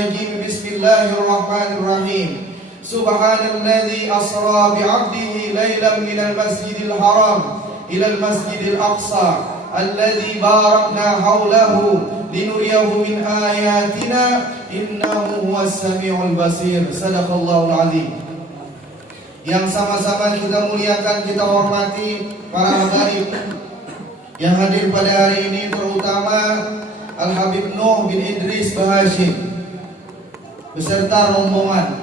Bismillahirrahmanirrahim. Subhanalladzi asra bi'abdihi lailan minal masjidil haram ilal masjidil aqsa alladzi barakna haulahu linuriyahu min ayatina innahu huwas samiul basir. Sadaqallahul azim. Yang sama-sama kita muliakan, kita hormati para habaib yang hadir pada hari ini, terutama Al-Habib Nuh bin Idris Bahashim beserta rombongan.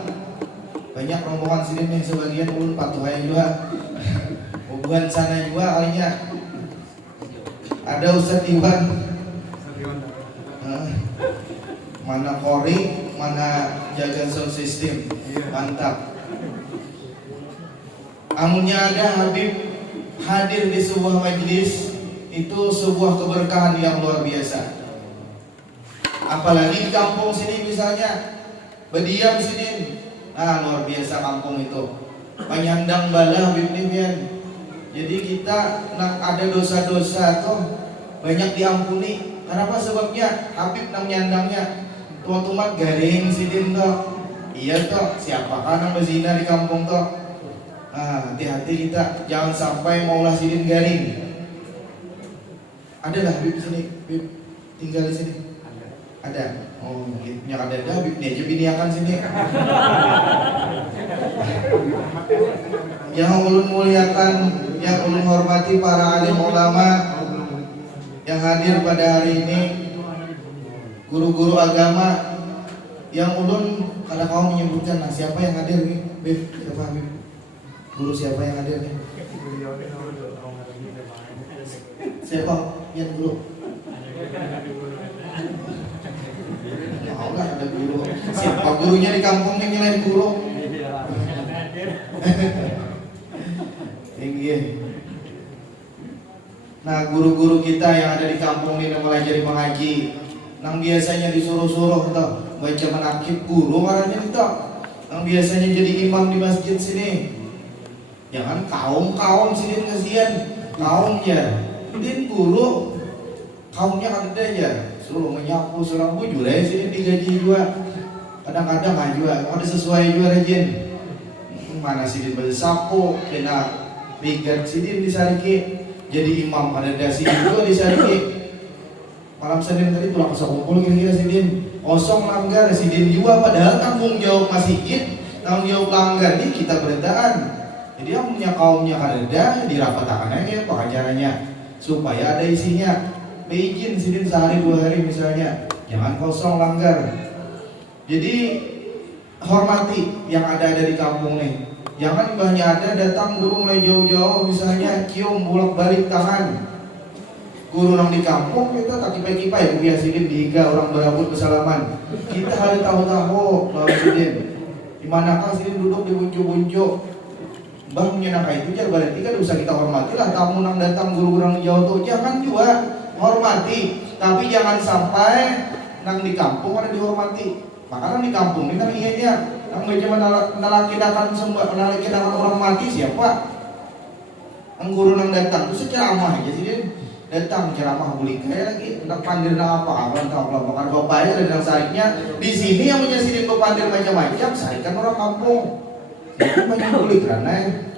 Banyak rombongan sini nih, sebagian ulun patuhaya juga hubungan sana juga kalinya. Ada Ustaz Iwan, mana Kori, mana jaga sound system, mantap. Amunnya ada Habib hadir di sebuah majlis, itu sebuah keberkahan yang luar biasa. Apalagi di kampung sini misalnya, berdiam sini, nah luar biasa kampung itu. Panyandang bala Habib Nibian. Jadi kita ada dosa-dosa tuh banyak diampuni. Kenapa sebabnya? Habib nang nyandangnya. Tumat-tumat garing sidin tuh. Iya tuh, siapakah nang bezina di kampung tuh? Nah, hati-hati kita jangan sampai maulah sidin garing. Ada lah Habib sini, Habib tinggal di sini. Ada. Oh, yang ada Habib nih aja biniakan sini. Yang ulun muliakan, yang ulun hormati para alim ulama yang hadir pada hari ini, guru-guru agama yang ulun kalau kau menyebutkan, nah siapa yang hadir nih? Habib, siapa Habib? Guru siapa yang hadir nih? Siapa yang guru? Allah ada guru. Siapa gurunya di kampung yang nyelain guru? Tinggi. Nah, guru-guru kita yang ada di kampung ini melajari mengaji, nang biasanya disuruh-suruh tuh baca menakib guru marahnya itu, nang biasanya jadi imam di masjid sini. Jangan kaum sini kasihan, kaumnya. Din guru, kaumnya ada aja. Suruh menyapu, suruh bujur ya sini digaji juga. Kadang-kadang aja juga, ada sesuai juga rajin. Mana sidin bersapu, kena pigat sidin disariki. Jadi imam ada dasi juga disariki. Malam Senin tadi pulang ke kumpul kira-kira sidin kosong langgar sidin juga, padahal tanggung jawab masjid, tanggung jawab langgar ini kita beritaan. Jadi yang punya kaumnya kada dirapatakan aja pengajarannya supaya ada isinya. Beijin sidin sehari 2 hari misalnya, jangan kosong langgar. Jadi hormati yang ada di kampung nih. Jangan mbahnya ada datang guru mulai jauh-jauh misalnya cium bolak-balik tangan. Guru nang di kampung kita tak kipai-kipai biasa sidin dihiga orang berambut bersalaman. Kita harus tahu-tahu bahwa sidin di manakah sidin duduk di bunjuk-bunjuk. Mbah menyenangkan itu jar berarti kan usah kita hormati lah tamu nang datang guru-guru nang jauh tuh. Jangan juga hormati, tapi jangan sampai nang di kampung ada dihormati. Maka di kampung ini kan iya nang bagaimana nalakidakan sembah, nalakidakan orang mati siapa? Nang guru nang datang itu ceramah aja sih, datang ceramah buli kayak lagi tentang pandir nang apa tahu bakar bapaknya dan sariknya di sini yang punya sidin pepandir macam-macam, sarikan orang kampung. Itu banyak buli karena.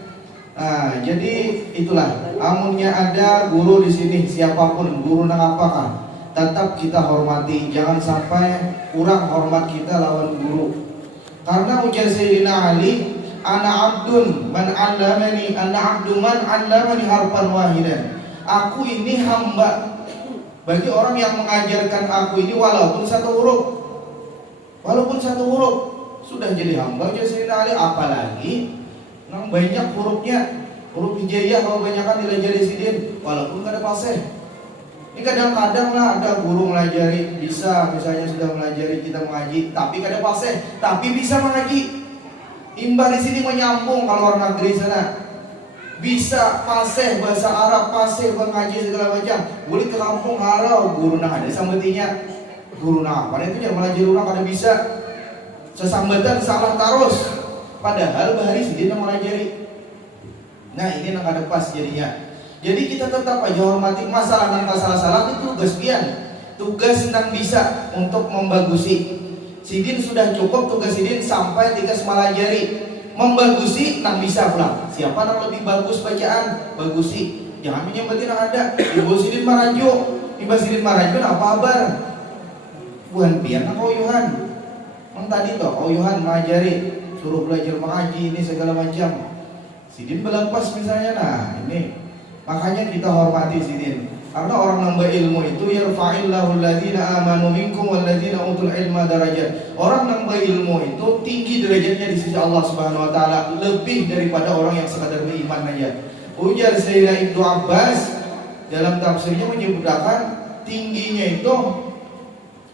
Nah, jadi itulah amunnya ada guru di sini siapapun guru nang apakah tetap kita hormati, jangan sampai kurang hormat kita lawan guru. Karena ujar Sayyidina Ali, ana abdun man 'allamani, ana abdun man 'allamani harfan wahidan. Aku ini hamba bagi orang yang mengajarkan aku ini walaupun satu huruf. Walaupun satu huruf sudah jadi hamba ujar Sayyidina Ali, apalagi nang banyak hurufnya, huruf hijaiyah kalau banyakan dilajari sidin walaupun kada fasih. Ini kadang-kadang lah ada guru melajari bisa misalnya sudah melajari kita mengaji tapi kada fasih, tapi bisa mengaji. Imbah di sini menyambung kalau orang negeri sana. Bisa fasih bahasa Arab, fasih mengaji segala macam. Boleh ke kampung harau guru nang ada sambetinya. Guru nang apa itu yang melajari orang kada bisa. Sesambatan salah terus. Padahal bahari sidin yang melajari. Nah ini yang ada pas jadinya. Jadi kita tetap aja hormati masalah dan salah-salah itu tugas pian. Tugas tentang bisa untuk membagusi. Sidin sudah cukup tugas Sidin sampai tiga semalajari. Membagusi nang bisa pulang. Siapa nang lebih bagus bacaan? Bagusi. Jangan menyambatin nang ada. Ibu Sidin marajo. Ibu Sidin marajo nah apa kabar? Bukan pian nang kauyuhan. Mang tadi toh kauyuhan mengajari, suruh belajar mengaji ini segala macam. Sidin berlepas misalnya, nah ini makanya kita hormati Sidin. Karena orang nambah ilmu itu yarfa'illahu alladhina amanu minkum walladhina utul ilma darajat. Orang nambah ilmu itu tinggi derajatnya di sisi Allah Subhanahu wa taala, lebih daripada orang yang sekadar beriman aja. Ujar Sayyidina Ibnu Abbas dalam tafsirnya menyebutkan tingginya itu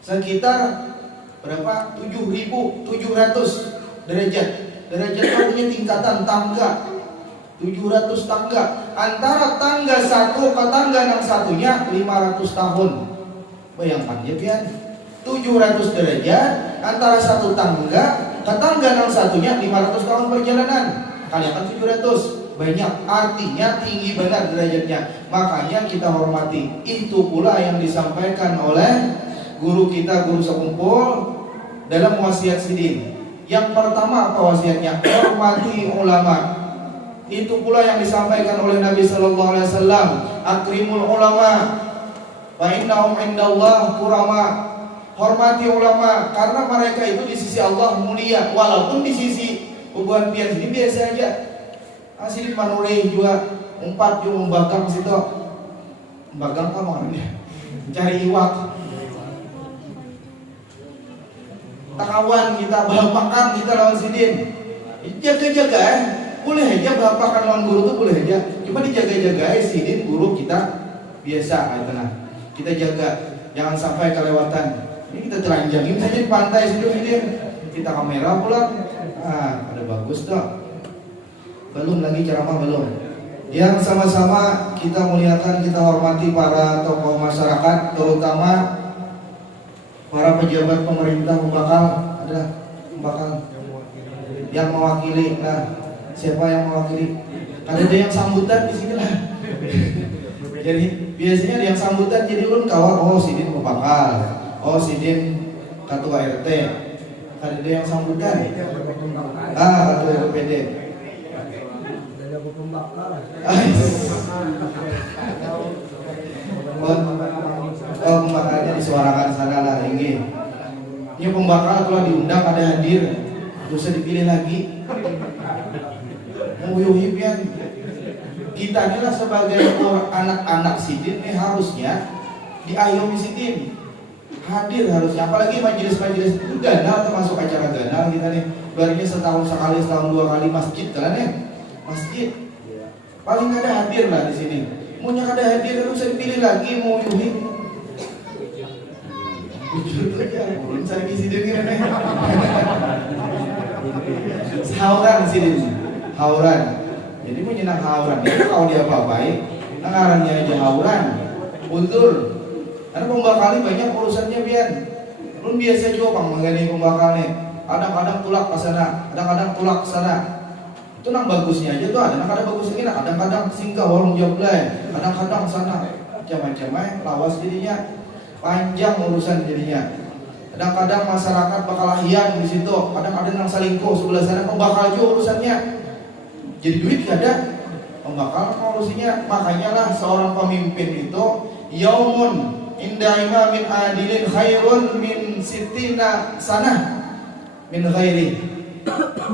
sekitar berapa? 7.700 derajat. Derajat itu artinya tingkatan tangga. 700 tangga. Antara tangga satu ke tangga yang satunya 500 tahun. Bayangkan ya pian. 700 derajat antara satu tangga ke tangga yang satunya 500 tahun perjalanan. Kali akan 700. Banyak, artinya tinggi benar derajatnya. Makanya kita hormati. Itu pula yang disampaikan oleh guru kita, guru sekumpul dalam wasiat Sidin. Yang pertama apa wasiatnya? Hormati ulama. Itu pula yang disampaikan oleh Nabi sallallahu alaihi wasallam, akrimul ulama fa innahum indallah kurama. Hormati ulama karena mereka itu di sisi Allah mulia, walaupun di sisi hubungan pian ini biasa aja. Asli manure juga umpat juga membakang situ. Membakang kamu ini cari iwak. Takawan kita makan kita lawan Sidin. Jaga-jaga boleh aja bapak kan lawan guru tuh boleh aja. Cuma dijaga-jaga Sidin guru kita biasa nah. Kita jaga jangan sampai kelewatan. Ini kita telanjangin saja di pantai Sidin. Kita kamera pulang. Ah, ada bagus tuh. Belum lagi ceramah belum. Yang sama-sama kita muliakan, kita hormati para tokoh masyarakat, terutama para pejabat pemerintah pembakal. Ada pembakal yang mewakili. Nah, siapa yang mewakili? Ada yang sambutan di sini lah. Jadi biasanya ada yang sambutan jadi ulun kawan. Oh Sidin pembakal. Oh Sidin ketua RT. Ada yang sambutan. Ah ketua RPD. Oh pembakalnya disuarakan sana lah tinggi. Ini pembakal kalau diundang ada hadir, bisa dipilih lagi. Muyuhipian kita inilah sebagai anak-anak Sidin ini harusnya diayomi Sidin hadir harusnya, apalagi majelis-majelis itu ganal, termasuk acara ganal kita nih barunya setahun sekali, setahun dua kali masjid kan ya, masjid paling ada hadir lah di sini. Maunya ada hadir terus bisa dipilih lagi mau yuhi. Belum saya ngisi dengan nih. Hauran Sidin, hauran. Jadi menyenang hauran. Itu kalau dia apa-apain, ngarannya aja hauran. Ultur. Karena pembakali banyak urusannya biar. Belum biasa juga pang mengenai pembakalnya. Kadang-kadang tulak ke sana, kadang-kadang tulak ke sana. Itu nang bagusnya aja tuh ada, kadang bagusnya ini, kadang-kadang singgah warung jablay, kadang-kadang sana macam-macam lawas jadinya panjang urusan jadinya. Kadang-kadang masyarakat bakal hian di situ, kadang ada yang salingkuh sebelah sana, pembakal juga urusannya. Jadi duit gak ada, pembakal urusannya. Makanya lah seorang pemimpin itu yaumun inda imamin adilin khairun min sittina sanah min khairi.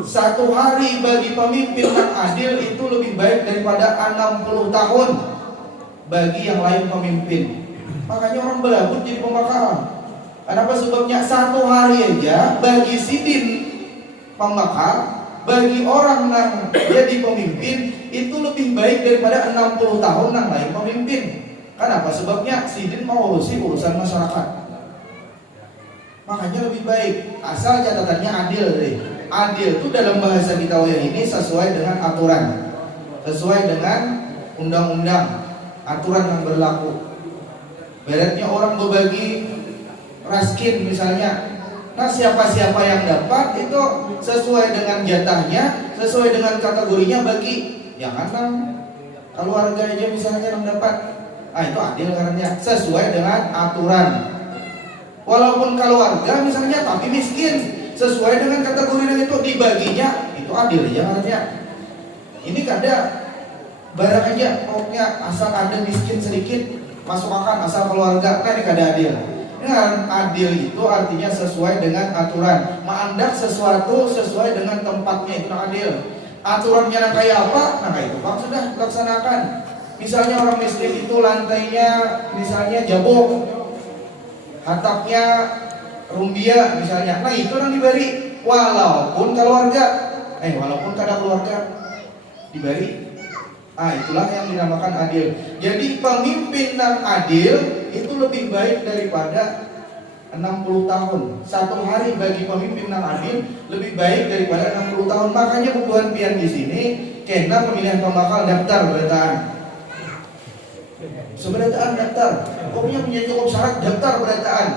Satu hari bagi pemimpin yang adil itu lebih baik daripada 60 tahun bagi yang lain pemimpin. Makanya orang belabut jadi pembakal. Kenapa sebabnya? Satu hari aja bagi Sidin pembakal, bagi orang yang jadi pemimpin itu lebih baik daripada 60 tahun yang lain pemimpin. Kenapa sebabnya? Sidin mau urusan masyarakat. Makanya lebih baik. Asal catatannya adil deh. Adil itu dalam bahasa kita ini sesuai dengan aturan, sesuai dengan undang-undang, aturan yang berlaku. Beratnya orang berbagi raskin misalnya, nah siapa-siapa yang dapat itu sesuai dengan jatahnya, sesuai dengan kategorinya bagi. Jangan keluarga aja misalnya yang dapat, itu adil karena sesuai dengan aturan. Walaupun keluarga misalnya tapi miskin, sesuai dengan kategori yang itu dibaginya, itu adil ya artinya. Ini kada barang aja, pokoknya asal ada miskin sedikit masuk makan, asal keluarga kan ini kada adil. Dengan adil itu artinya sesuai dengan aturan, mengandak sesuatu sesuai dengan tempatnya, itu adil. Aturannya yang kayak apa? Nah kayak itu Pak sudah laksanakan. Misalnya orang miskin itu lantainya misalnya jabuk, atapnya rumbia misalnya, nah itu yang diberi walaupun keluarga, walaupun kada keluarga diberi. Ah itulah yang dinamakan adil. Jadi pemimpin yang adil itu lebih baik daripada 60 tahun. Satu hari bagi pemimpin yang adil lebih baik daripada 60 tahun. Makanya kebutuhan pian di sini kena pemilihan pembakal daftar berataan. Seberataan daftar. Pokoknya punya cukup syarat daftar berataan.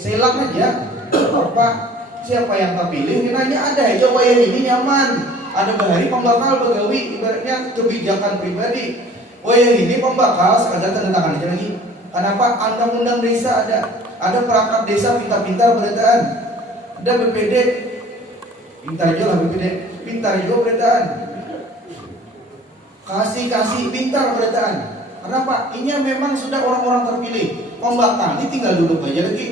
Selang aja. Apa? Siapa yang terpilih? Nanya ada aja wayang ini nyaman. Ada bahari pembakal begawi, ibaratnya kebijakan pribadi. Wayang ini pembakal sekadar tanda tangan aja lagi. Kenapa? Undang-undang desa ada perangkat desa pintar-pintar berataan, ada BPD pintar juga lah, BPD pintar juga berataan, kasih pintar berataan. Kenapa? Ini memang sudah orang-orang terpilih. Pembakal ini tinggal duduk aja lagi.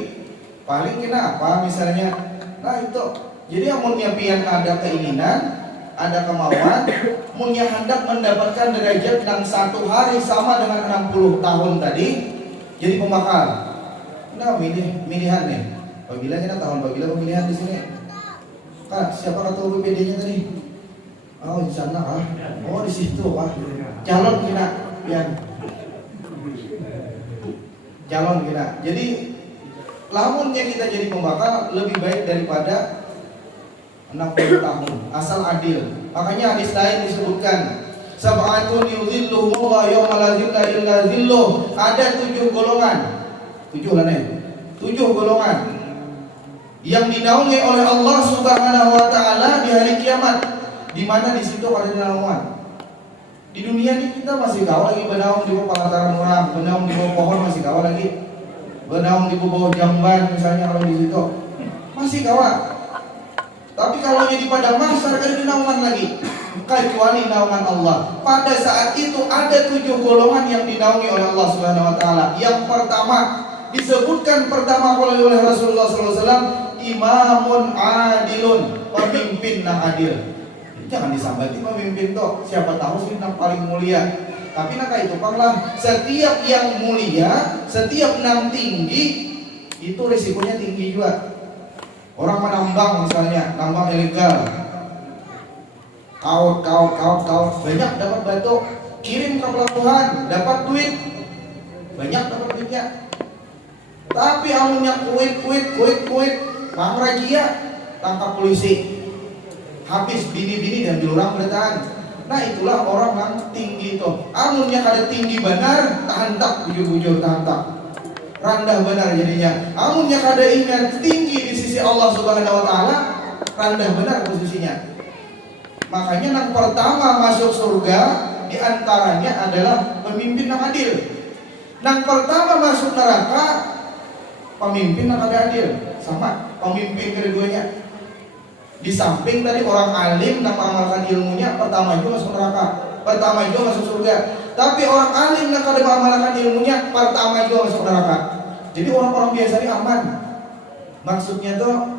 Paling kena apa misalnya? Nah itu. Jadi amunnya pian ada keinginan, ada kemauan, punya hendak mendapatkan derajat yang satu hari sama dengan 60 tahun tadi, jadi pembakal. Nah, milihan nih. Apabila kita tahun apabila pemilihan di sini. Kak, siapa ketua BPD-nya tadi? Oh, di sana ah. Oh, di situ ah. Calon kita, pian. Calon kita. Jadi lamunnya kita jadi pembakal lebih baik daripada 60 tahun, asal adil. Makanya hadis lain disebutkan sab'atun yudhilluhumullahu yawma la dhilla illa dhilluh. Ada 7 golongan. 7 lah nih. 7 golongan yang dinaungi oleh Allah Subhanahu wa taala di hari kiamat. Di mana di situ ada naungan. Di dunia ini kita masih kawal lagi bernaung di bawah pelataran orang, bernaung di bawah pohon masih kawal lagi. Bernaung di bawah jamban misalnya kalau di situ. Masih kawal. Tapi kalau di padang mahsyar kan di naungan lagi, kecuali naungan Allah. Pada saat itu ada 7 golongan yang dinaungi oleh Allah Subhanahu Wa Taala. Yang pertama disebutkan pertama oleh Rasulullah SAW, imamun adilun, pemimpin yang adil. Jangan disambati pemimpin toh, siapa tahu sih yang paling mulia. Tapi nak itu panglah setiap yang mulia, setiap yang tinggi itu risikonya tinggi juga. Orang menambang misalnya, tambang ilegal, kaut, banyak dapat batu, kirim ke pelabuhan, dapat duit, banyak dapat duitnya. Tapi amunnya kuit, bang rajia, tangkap polisi, habis bini-bini dan diorang berataan. Nah itulah orang yang tinggi itu. Amunnya kada tinggi benar, tahan tak, bujur-bujur tahan tak. Rendah benar jadinya. Amunnya kada ingat tinggi di sisi Allah Subhanahu wa taala, rendah benar posisinya. Makanya yang pertama masuk surga di antaranya adalah pemimpin yang adil. Yang pertama masuk neraka pemimpin yang kada adil. Sama pemimpin keduanya. Di samping tadi orang alim yang mengamalkan ilmunya, pertama juga masuk neraka, pertama juga masuk surga. Tapi orang alim yang kada mengamalkan ilmunya, pertama juga masuk neraka. Jadi orang-orang biasa ini aman. Maksudnya tuh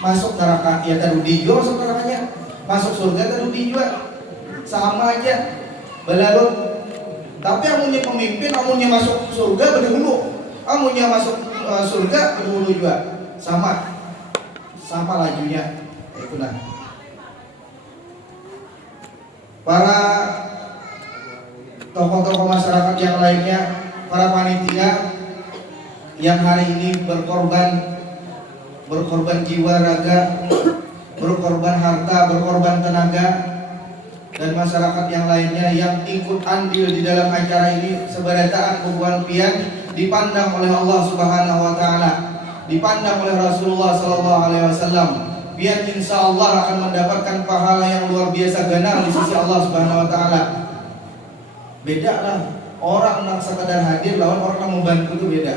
masuk neraka ya terudi juga masuk nerakanya, masuk surga terudi juga, sama aja belalut. Tapi amunnya pemimpin, amunnya masuk surga berdahulu, amunnya masuk surga berdahulu juga, sama lajunya. Itulah para tokoh-tokoh masyarakat yang lainnya, para panitia yang hari ini berkorban jiwa raga, berkorban harta, berkorban tenaga, dan masyarakat yang lainnya yang ikut andil di dalam acara ini, seberataan hubungan pian dipandang oleh Allah Subhanahu wa taala, dipandang oleh Rasulullah sallallahu alaihi wasallam. Pian insyaallah akan mendapatkan pahala yang luar biasa ganar di sisi Allah Subhanahu wa taala. Beda lah orang yang sekadar hadir lawan orang yang membantu itu beda.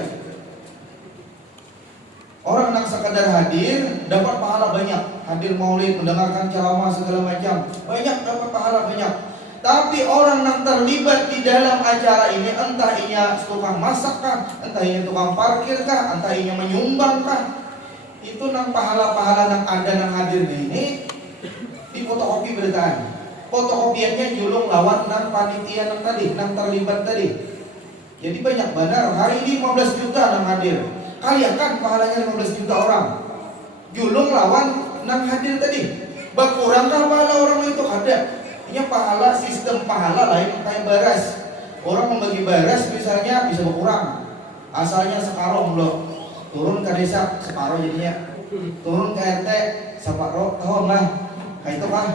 Orang yang sekadar hadir dapat pahala banyak, hadir maulid, mendengarkan ceramah segala macam, banyak dapat pahala banyak. Tapi orang yang terlibat di dalam acara ini, entah ia tukang masak kah, entah ia tukang parkir kah, entah ia menyumbang kah, itu nang pahala-pahala yang ada yang hadir ini di fotokopi beritaan. Fotokopiannya julung lawan nang panitia nang tadi, nang terlibat tadi. Jadi banyak benar. Hari ini 15 juta nang hadir. Kalian kan pahalanya 15 juta orang. Julung lawan nang hadir tadi. Berkurangkah pahala orang itu? Ada. Ini pahala, sistem pahala lain kayak baras. Orang membagi baras misalnya bisa berkurang. Asalnya sekarong loh. Turun ke desa separuh jadinya. Turun ke RT separuh tahun lah. Kayak itu kah?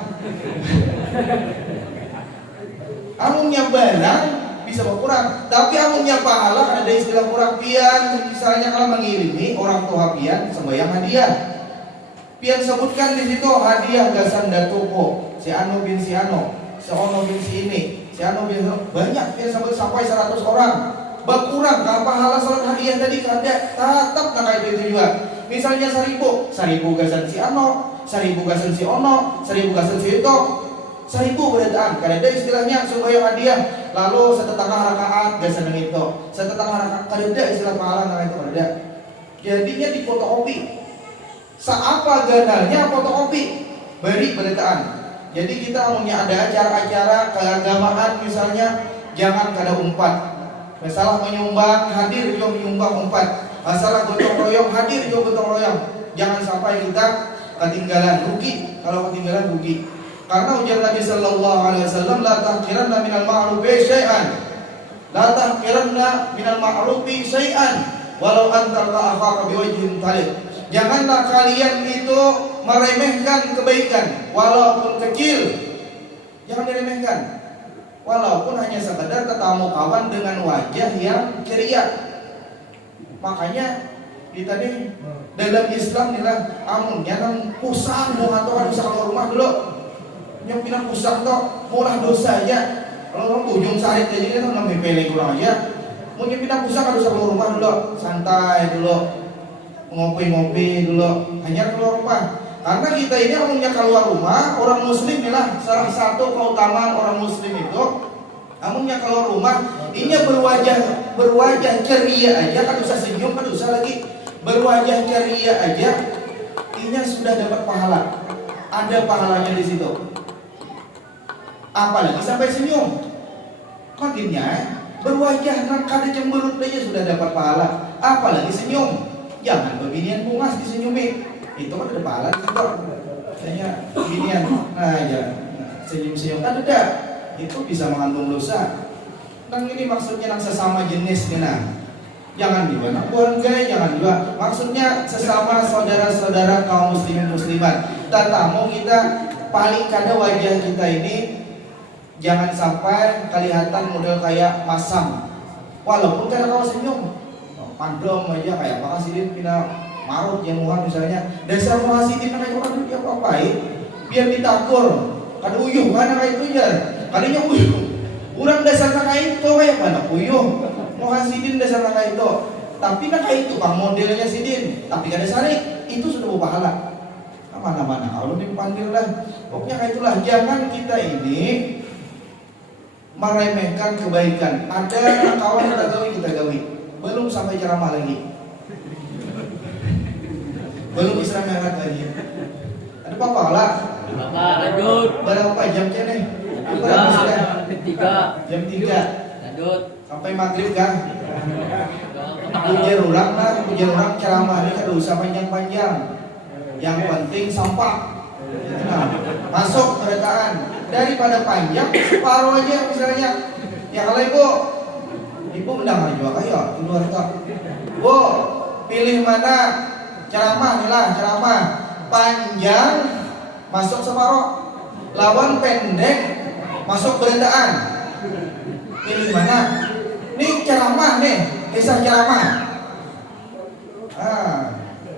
Amunnya barang bisa berkurang, tapi amunnya pahala ada istilah kurang pian. Misalnya kalau mengirimi orang tua pian sembahyang hadiah, pian sebutkan di situ hadiah gasan datuko si anu bin si anu, si ono bin si ini, si anu bin banyak pian sampai 100 orang. Berkurang kalau pahala salat hadiah tadi ada tetap nggak itu juga. Misalnya 1000 gasan si ano, 1000 gasan si ono, 1000 gasan si itu. 1000 beritaan, karena ada istilahnya supaya hadiah. Lalu setetengah rakaat gasan yang itu, setetengah rakaat kada istilah pahala nah itu ada. Jadinya di fotokopi. Seapa ganalnya fotokopi beri beritaan. Jadi kita punya ada acara-acara keagamaan misalnya, jangan kada umpat. Masalah menyumbang hadir juga menyumbang umpat. Masalah gotong royong hadir juga gotong royong. Jangan sampai kita ketinggalan, rugi. Kalau ketinggalan rugi. Karena ujar Nabi sallallahu alaihi wasallam, la tahqiranna minal ma'rufi syai'an. La tahqiranna minal ma'rufi syai'an walau antalqa akhaka biwajhin talib. Janganlah kalian itu meremehkan kebaikan walaupun kecil. Jangan diremehkan. Walaupun hanya sekedar ketemu kawan dengan wajah yang ceria. Makanya kita nih dalam Islam nih lah, amunnya nang pusang mau atau harus keluar rumah dulu. Yang pinang pusang toh mulah dosa aja. Kalau orang bujung sahid aja kan ngambil pilih kurang aja. Mau yang pinang pusang harus keluar rumah dulu, santai dulu, ngopi-ngopi dulu, hanya keluar rumah. Karena kita ini amunnya keluar rumah, orang muslim nih lah, salah satu keutamaan orang muslim itu amunnya keluar rumah, ini berwajah ceria aja, kan usah senyum, kan usah lagi berwajah ceria aja, ini sudah dapat pahala, ada pahalanya di situ. Apalagi sampai senyum, makinnya berwajah nang kada cemberut aja sudah dapat pahala, apalagi senyum. Jangan beginian bungas disenyumi, itu kan ada pahala juga. Kayaknya beginian, nah ya senyum-senyum kan ada. Itu bisa mengandung dosa. Nang ini maksudnya nang sesama jenis nah. Jangan juga nang gay, jangan juga. Maksudnya sesama saudara-saudara kaum muslimin muslimat. Tatamu kita paling kada wajah kita ini jangan sampai kelihatan model kayak masam. Walaupun kada kau senyum, pandom aja kayak Makasih pina marut jemuhan misalnya. Dasar Makasih kan orang dia apa-apain biar ditakur. Kada uyuh mana kayak itu ya. Kalinya uyuh, orang dasar kayak itu kayak mana uyuh, mau hasidin dasar kayak itu, tapi nak kayak itu bang modelnya sidin, tapi kada sarik, itu sudah berpahala. Mana-mana kalau dipanggil lah, pokoknya kayak itulah. Jangan kita ini meremehkan kebaikan. Ada kawan kita gawi, belum sampai ceramah lagi, belum Islam yang lagi. Ada apa lah? Lanjut. Berapa jam nih? Jam 3 lanjut sampai maghrib kan. Ujar orang ceramah ini kada usah panjang-panjang. Yang penting sampah. Nah, masuk keretaan daripada panjang separuh aja misalnya. Ya kalau ibu mendengar juga kayak di luar tak. Bu, pilih mana ceramah nih lah, ceramah panjang masuk separuh, lawan pendek masuk berendahan. Pilih mana? Nih ceramah nih, kisah ceramah.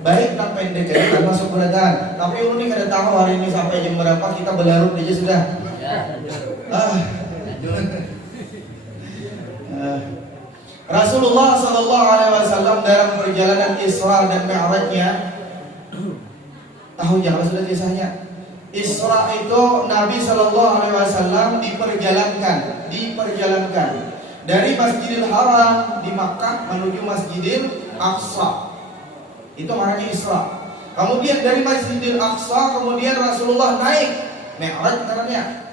Baik nang pendek kan masuk berendahan. Tapi lu nih kada tahu hari ini sampai jam berapa, kita berlarut aja sudah. Rasulullah Shallallahu Alaihi Wasallam dalam perjalanan Isra dan Mi'rajnya, tahu jangan sudah kisahnya. Isra itu Nabi Shallallahu Alaihi Wasallam diperjalankan dari Masjidil Haram di Makkah menuju Masjidil Aqsa. Itu maknanya Isra. Kemudian dari Masjidil Aqsa kemudian Rasulullah naik Mi'raj namanya.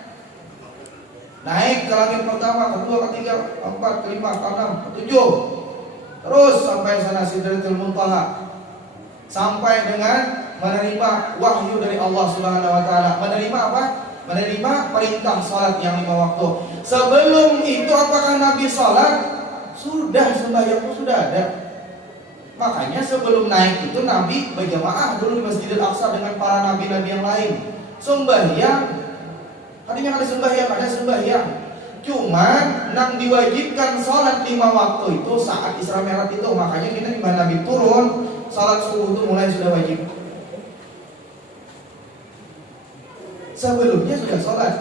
Naik ke langit pertama, kedua, ketiga, keempat, kelima, keenam, ketujuh. Terus sampai sana Sidratul Muntaha. Sampai dengan menerima wahyu dari Allah Subhanahu wa taala. Menerima apa? Menerima perintah salat yang 5 waktu. Sebelum itu apakah Nabi salat? Sudah, sembahyang itu sudah ada. Makanya sebelum naik itu Nabi berjamaah dulu di Masjidil Aqsa dengan para nabi-nabi yang lain. Sembahyang. Tadinya ada sembahyang. Cuman nang diwajibkan salat 5 waktu itu saat Isra Mi'raj itu. Makanya kita di mana Nabi turun, salat subuh itu mulai sudah wajib. Sebelumnya sudah salat.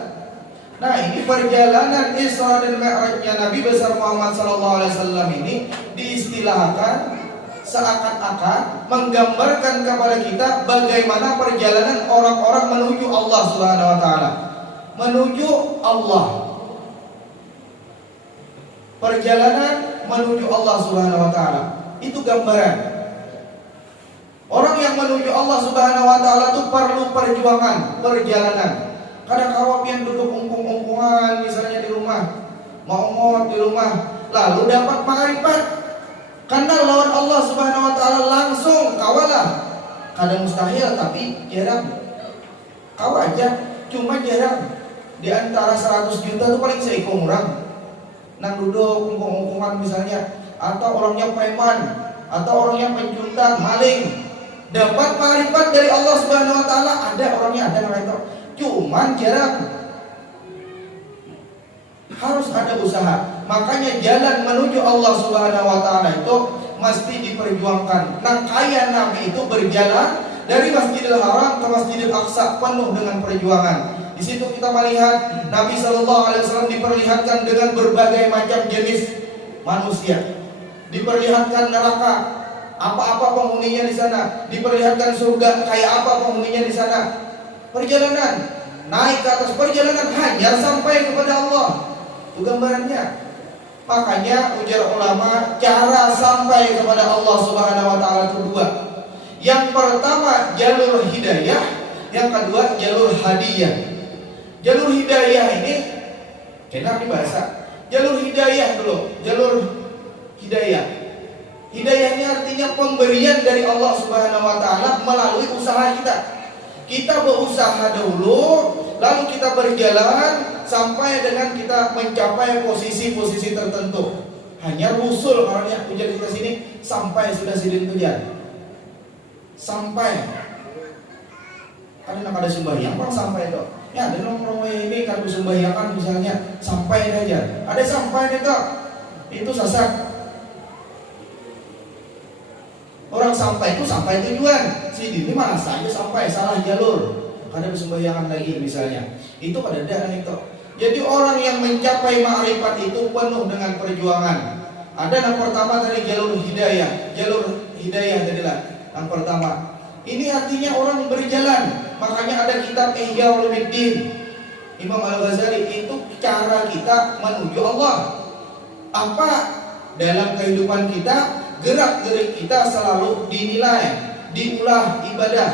Nah, ini perjalanan Isra dan Mi'rajnya Nabi besar Muhammad SAW ini diistilahkan seakan-akan menggambarkan kepada kita bagaimana perjalanan orang-orang menuju Allah Subhanahu wa taala. Menuju Allah. Perjalanan menuju Allah Subhanahu wa taala. Itu gambaran. Orang yang menuju Allah Subhanahu wa taala itu perlu perjuangan, perjalanan. Kadang kawapian duduk ungkung-ungkungan misalnya di rumah, mau ngot di rumah, lalu dapat makrifat. Karena lawan Allah Subhanahu wa taala langsung kawalah. Kadang mustahil tapi jarang. Kau aja cuma jarang. Di antara 100 juta itu paling seekor orang nang duduk ungkung-ungkungan misalnya, atau orangnya preman, atau orangnya pencuntan, maling, dapat makrifat dari Allah Subhanahu wa taala. Ada orangnya, ada orang itu, cuman jarang. Harus ada usaha. Makanya jalan menuju Allah Subhanahu wa taala itu mesti diperjuangkan. Nang kaya Nabi itu berjalan dari Masjidil Haram ke Masjidil Aqsa penuh dengan perjuangan. Di situ kita melihat Nabi Shallallahu Alaihi Wasallam diperlihatkan dengan berbagai macam jenis manusia, diperlihatkan neraka, apa-apa penghuninya di sana, diperlihatkan surga kayak apa penghuninya di sana. Perjalanan naik ke atas, perjalanan hanya sampai kepada Allah. Itu gambarannya. Makanya ujar ulama, cara sampai kepada Allah Subhanahu wa taala itu dua. Yang pertama jalur hidayah, yang kedua jalur hadiah. Jalur hidayah ini enak dibahasa. Jalur hidayah dulu, jalur hidayah. Hidayah ini artinya pemberian dari Allah Subhanahu wa taala melalui usaha kita. Kita berusaha dulu, lalu kita berjalan sampai dengan kita mencapai posisi-posisi tertentu. Hanya rusul orangnya ujar kita sini sampai sudah sidin tujuan. Sampai ada sembahyang bang sampai itu. Ya ada nongkrong ini kalau sembahyangan misalnya sampai aja. Ada sampai itu sesat. Orang sampai itu sampai tujuan. Si ini malah saja sampai salah jalur. Ada sembahyangan lagi misalnya. Itu pada daerah itu. Jadi orang yang mencapai ma'rifat itu penuh dengan perjuangan. Ada yang pertama dari jalur hidayah. Jalur hidayah adalah yang pertama. Ini artinya orang berjalan. Makanya ada kitab Ihya Ulumuddin Imam Al-Ghazali, itu cara kita menuju Allah. Apa dalam kehidupan kita, gerak-gerik kita selalu dinilai, diulah ibadah.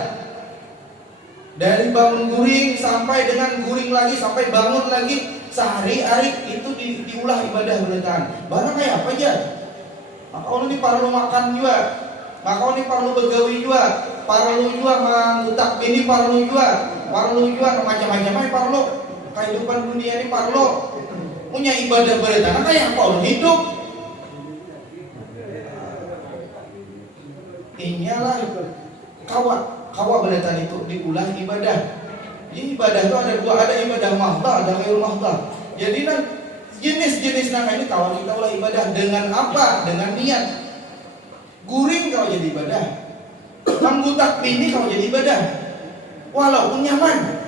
Dari bangun guring sampai dengan guring lagi sampai bangun lagi, sehari-hari itu diulah ibadah berlebihan. Barang kayak apa aja? Maka ini perlu makan juga, maka ini perlu begawi juga, perlu juga mengutak bini, perlu juga macam-macam perlu. Kehidupan dunia ini perlu punya ibadah berlebihan. Kayak apa hidup? Inilah kawa berlebihan itu diulah ibadah. Ini ibadah itu ada dua, ada ibadah mahdah, ada ghairul mahdah. Jadi jenis-jenis ini kalau kita ulah ibadah dengan apa? Dengan niat. Guring kalau jadi ibadah, menggutak bini kalau jadi ibadah, walaupun nyaman.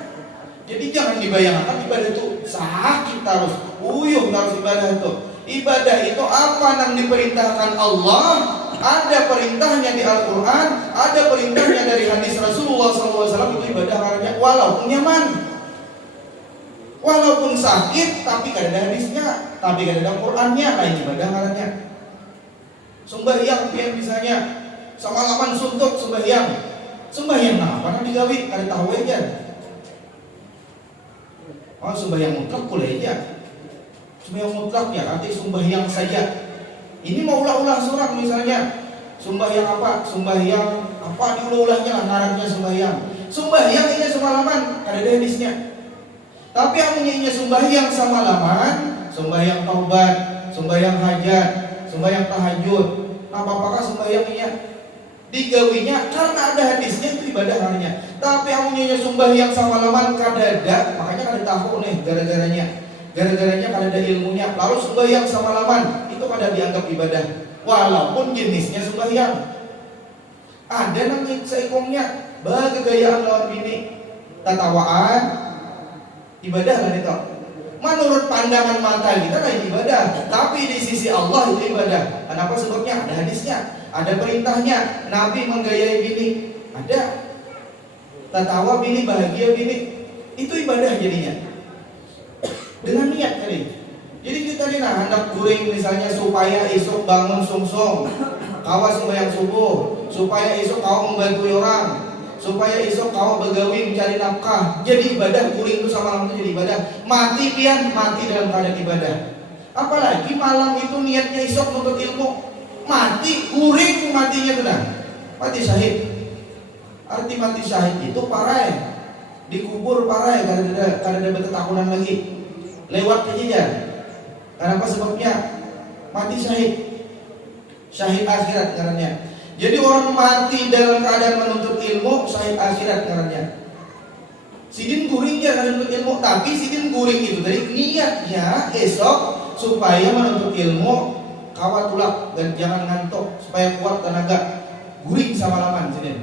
Jadi jangan dibayangkan ibadah itu sakit terus, uyuh harus ibadah itu. Ibadah itu apa yang diperintahkan Allah, ada perintahnya di Al-Quran, ada perintahnya dari hadis Rasulullah SAW, itu ibadah karena walaupun nyaman, walaupun sakit, tapi kada ada hadisnya, tapi kada ada Qurannya, lain ibadah karena. Sembahyang pian misalnya, semalaman suntuk sembahyang. Sembahyang apa nak digawi? Kada tahu aja. Oh, sembahyang mutlak boleh aja. Sembahyang mutlak ya, arti sembahyang saja. Ini mau ulah-ulah seorang misalnya, sembahyang apa? Sembahyang apa diulah-ulahnya lah ngarannya sembahyang. Sembahyang ini semalaman, ada hadisnya. Tapi amunnya sembahyang semalaman, sembahyang taubat, sembahyang hajat, sembahyang tahajud, apa-apakah sembahyangnya? Digawinya karena ada hadisnya itu ibadah harinya. Tapi amunnya sembahyang semalaman kadada, makanya kada tahu nih gara-garanya. Gara-garanya kada ada ilmunya. Lalu sembahyang semalaman itu kada dianggap ibadah, walaupun jenisnya sembahyang. Ada nang seikongnya bagayaan lawan bini, tatawaan, ibadah kan itu. Menurut pandangan mata kita lain ibadah, tapi di sisi Allah itu ibadah. Kenapa sebabnya? Ada hadisnya, ada perintahnya. Nabi menggayai bini, ada. Tertawa bini, bahagia bini, itu ibadah jadinya. Dengan niat tadi. Jadi kita ni nak hendak guring misalnya supaya esok bangun sungsong, kawa sembahyang subuh, supaya esok kau membantu orang, supaya esok kau begawi mencari nafkah. Jadi ibadah guring itu sama malam itu jadi ibadah. Mati pian, mati dalam keadaan ibadah. Apalagi malam itu niatnya esok menuntut ilmu, mati guring matinya benar. Mati syahid. Arti mati syahid itu parai, dikubur parai karena ada bertetakunan lagi. Lewat aja. Kenapa sebabnya? Mati syahid. Syahid akhirat karena. Jadi orang mati dalam keadaan menuntut ilmu, syahid akhirat karena. Sidin guring dia menuntut ilmu, tapi sidin guring itu dari niatnya esok supaya menuntut ilmu kawat tulak dan jangan ngantuk supaya kuat tenaga. Guring semalaman sidin.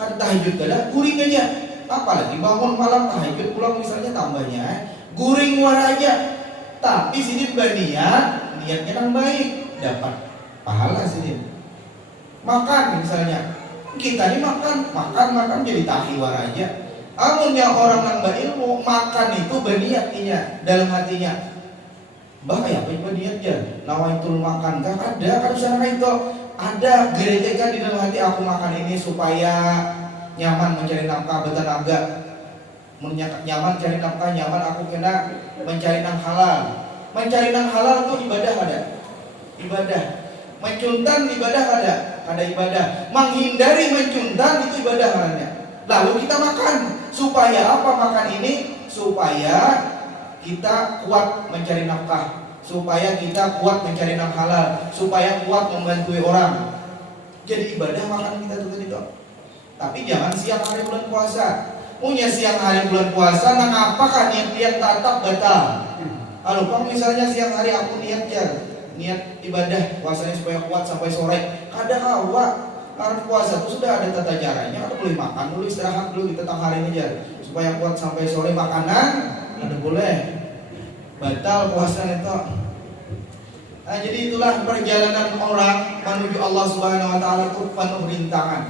Kan tahajud kada guring aja. Apalagi bangun malam tahajud pulang misalnya tambahnya guring luar aja. Tapi sidin berniat, niatnya yang baik, dapat pahala sidin. Makan misalnya, kita ini makan jadi tahiwar aja. Amunnya orang yang berilmu makan itu berniatnya dalam hatinya. Bahaya apa itu niatnya? Nawaitul makan kan ada kan sana itu ada gereja di dalam hati aku makan ini supaya nyaman mencari nafkah bertenaga. Nyaman cari nafkah, nyaman aku kena mencari nang halal. Mencari nang halal itu ibadah ada. Ibadah. Mencuntan ibadah ada ibadah. Menghindari mencuntan itu ibadah ada. Lalu kita makan. Supaya apa makan ini? Supaya kita kuat mencari nafkah, supaya kita kuat mencari nang halal, supaya kuat membantu orang. Jadi ibadah makan kita itu. Tapi jangan siang hari bulan puasa. Punya siang hari bulan puasa, nang apakah niat tatap batal? Kalau bang misalnya siang hari aku niat ibadah puasanya supaya kuat sampai sore, kadang awak karena puasa itu sudah ada tata caranya, ada boleh makan dulu, istirahat dulu di tengah hari aja supaya kuat sampai sore makanan, ada boleh batal puasa itu. Nah, jadi itulah perjalanan orang menuju Allah Subhanahu Wa Taala itu penuh rintangan.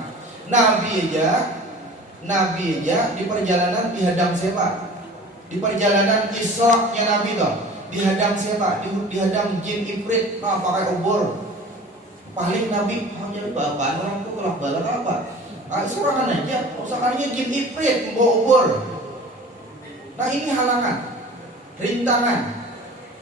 Nabi aja di perjalanan dihadang siapa? Di perjalanan Isra-nya Nabi itu dihadang siapa? Dihadang jin ifrit, pakai obor. Paling Nabi hanya bapak orang tuh kelak balak apa? Serangan aja, usahanya jin ifrit membawa obor. Nah ini halangan, rintangan.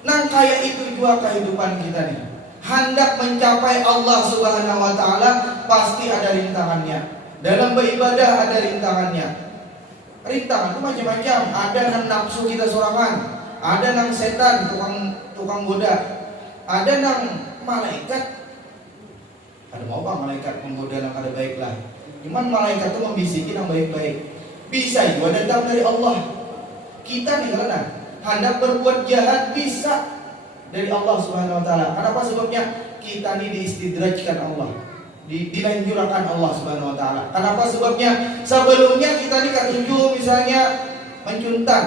Nah kayak itu juga kehidupan kita nih. Hendak mencapai Allah Subhanahu Wa Taala pasti ada rintangannya. Dalam beribadah ada rintangannya. Rintangan itu macam-macam. Ada nang nafsu kita sorangan, ada nang setan tukang goda, ada nang malaikat. Ada mau bang malaikat menggoda yang kada baik lah. Cuman malaikat itu membisiki yang baik-baik. Bisa juga datang dari Allah. Kita nih karena hendak berbuat jahat bisa dari Allah Subhanahu Wa Taala. Kenapa sebabnya? Kita nih diistidrajkan Allah, dilanjurkan Allah Subhanahu Wa Taala. Kenapa sebabnya? Sebelumnya kita nih ketujuh misalnya mencuntan,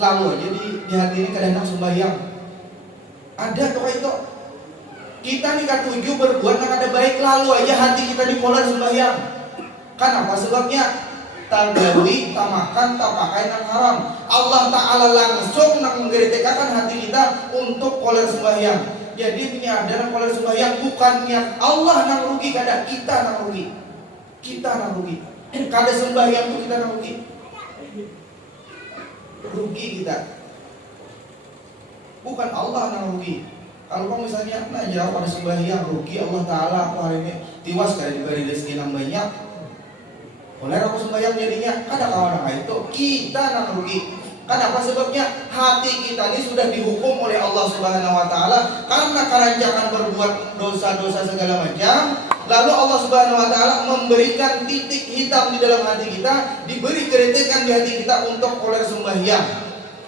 lalu jadi di hati ini kadang sembahyang. Ada tuh itu. Kita nih katuju berbuat yang ada baik, lalu aja hati kita dipolar sembahyang. Kan apa sebabnya? Tagawi, tak makan, tak pakai nang haram. Allah Ta'ala langsung nang menggeritekakan hati kita untuk poler sembahyang. Jadi menyadar poler sembahyang bukan niat Allah nang rugi, kada kita nang rugi. Kita nang rugi. Kada sembahyang itu kita nang rugi. Rugi kita. Bukan Allah nang rugi. Kalau kamu misalnya nah jawab pada sembahyang rugi Allah Ta'ala aku hari ini tiwas kada diberi rezeki nang banyak. Oleh aku sembahyang jadinya ada kawan itu kita nang rugi. Kenapa sebabnya? Hati kita ini sudah dihukum oleh Allah Subhanahu Wa Taala karena kerancangan berbuat dosa-dosa segala macam. Lalu Allah Subhanahu Wa Taala memberikan titik hitam di dalam hati kita, diberi kritikan di hati kita untuk oleh sembahyang.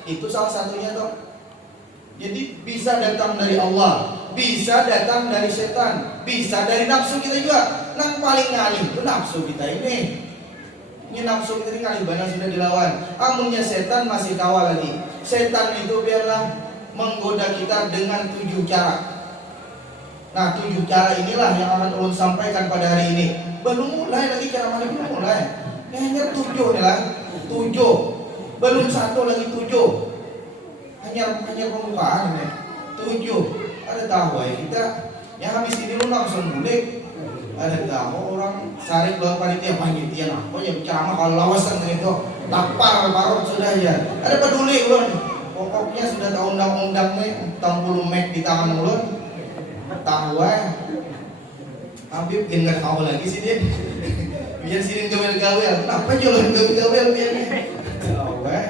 Itu salah satunya toh. Jadi bisa datang dari Allah, bisa datang dari setan, bisa dari nafsu kita juga. Nang paling ngalih itu nafsu kita ini. Ini nafsu kita ini kalibannya sudah dilawan. Amunnya setan masih kawal lagi. Setan itu biarlah menggoda kita dengan 7 cara. Nah 7 cara inilah yang akan ulun sampaikan pada hari ini. Belum mulai lagi cara mana belum mulai. Ini hanya 7 nih lah. 7. Belum 1 lagi 7. Hanya pembukaan ini. 7. Ada tahu ya kita. Yang habis ini lu langsung bulik. Ada tahu orang sarik luar panitia apa yang ceramah kalau lawasan itu tapar parot sudah ya. Ada peduli ulun. Pokoknya sudah tahu undang-undangnya 60 mek di tangan ulun. Tahu ya. Habib enggak tahu lagi sih dia. Biar sini gawel-gawel. Kenapa jualan gawel-gawel biarnya? Tahu ya.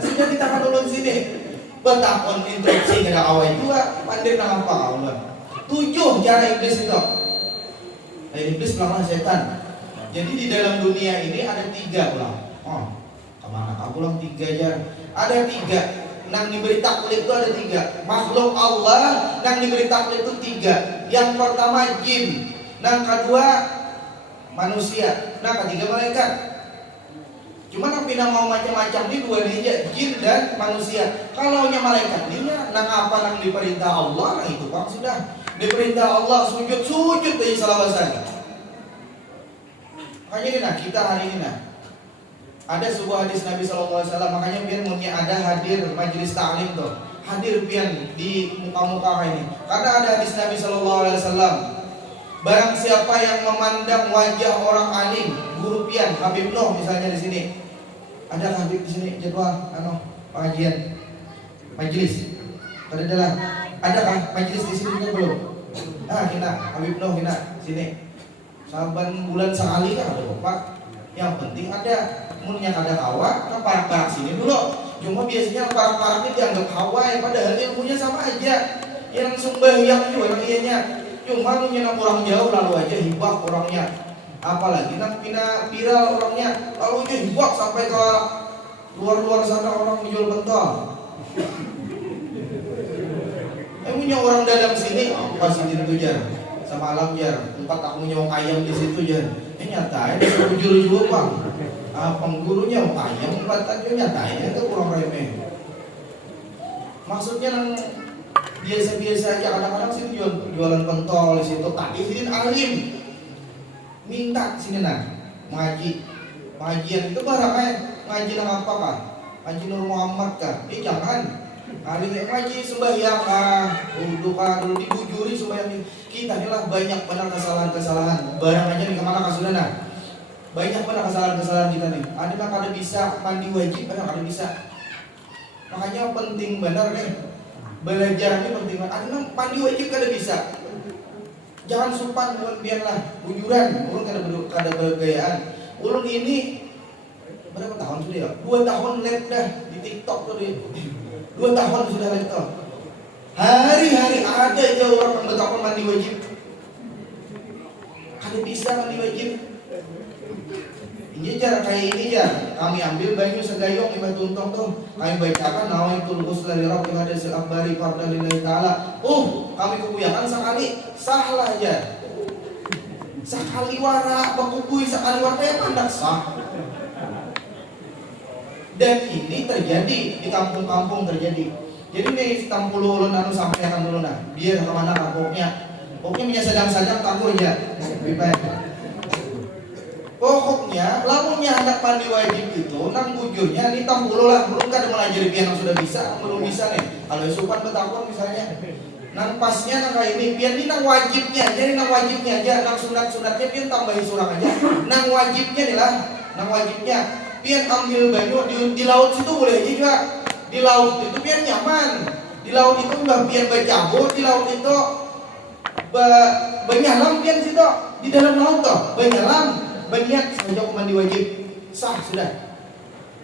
Sudah di tangan ulun sini. Betapun instruksi kena awal juga pandai nang apa ulun. 7 cara iblis itu. Iblis melawan setan. Jadi di dalam dunia ini ada 3 ulang. Oh, kemana aku ulang 3 aja. Ada 3. Nang diberi taklid itu ada 3. Makhluk Allah nang diberi taklid itu 3. Yang pertama jin, nang kedua manusia, nang ketiga malaikat. Cuma nang pina mau macam-macam di 2 aja, jin dan manusia. Kalau nya malaikat ini nang apa nang diperintah Allah, nah itu Bang sudah. Diperintah Allah sujud dari salawasan. Makanya ini nah kita hari ini nah ada sebuah hadis Nabi SAW. Makanya biar mungkin ada hadir majelis ta'lim tuh, hadir pian di muka-muka ini. Karena ada hadis Nabi SAW. Barang siapa yang memandang wajah orang alim, guru pian, Habib Noh misalnya di sini. Ada Habib di sini jadwal pengajian majelis. Pada dalam adakah majelis di sini juga belum? Kita Habib Noh kita sini. Saban bulan sekali kan ada Pak. Yang penting ada munnya kada kawa, kan parak-parak sini dulu. Cuma biasanya parak-paraknya dianggap hawa ya, padahal ilmunya sama aja. Yang sembahyang juga yang ianya. Cuma munnya nang orang jauh lalu aja hibak orangnya. Apalagi nang pina viral orangnya, lalu aja hibak sampai ke luar-luar sana orang jual bentol. Punya orang dalam sini pas sini itu jar sama alam jar tempat aku punya ayam di situ jar nyatain jujur juga Bang penggurunya ayam tempat tadi nyatain itu kurang remeh maksudnya nang biasa-biasa aja kadang-kadang sini jualan pentol di situ tadi sini alim minta sini pengajian itu barang ngaji nang apa kan ngaji Nur Muhammad kan jangan kali ngaji sembahyang duduk dulu dibujuri sembahyang kita inilah banyak benar kesalahan-kesalahan barang aja nih kemana kasurana banyak benar kesalahan-kesalahan kita nih ada yang kada bisa mandi wajib ada kada bisa makanya penting benar nih belajar ini penting banget ada yang mandi wajib kada bisa jangan sumpah biarlah bujuran ulun kada bergayaan ulun ini berapa tahun sudah ya 2 tahun live dah di TikTok tuh 2 tahun sudah itu. Hari-hari ada aja orang betapa mandi wajib. Kada bisa mandi wajib. Ini cara kayak ini ya. Kami ambil banyu segayong 5 tuntong tuh. Kami bacakan nawaitul ghusla li rabbil hadis al-akbari farda lillahi ta'ala. Kami kubuyakan sekali sahlah aja. Sekali wara bakubui sekali wara ya pandak sah. Dan ini terjadi di kampung-kampung terjadi. Jadi nih tampulu ulun anu sampaikan dulu nah. Biar kemana pokoknya. Pokoknya punya sedang-sedang tampul aja. Pokoknya lamunnya hendak mandi wajib itu nang bujurnya ini tampulu lah. Belum kan mulai jadi pian yang sudah bisa, belum bisa nih. Kalau supan betakon misalnya. Nang pasnya nang kayak ini pian ini nang wajibnya. Jadi nang wajibnya aja, nang sunat-sunatnya pian tambahin surang aja. Nang wajibnya nih lah, nang wajibnya. Pian ambil banyu di laut situ boleh aja juga. Di laut itu pian nyaman. Di laut itu enggak pian bercampur, di laut itu benyalam pian situ. Di dalam laut toh, benyalam, banyak saja mandi wajib. Sah sudah.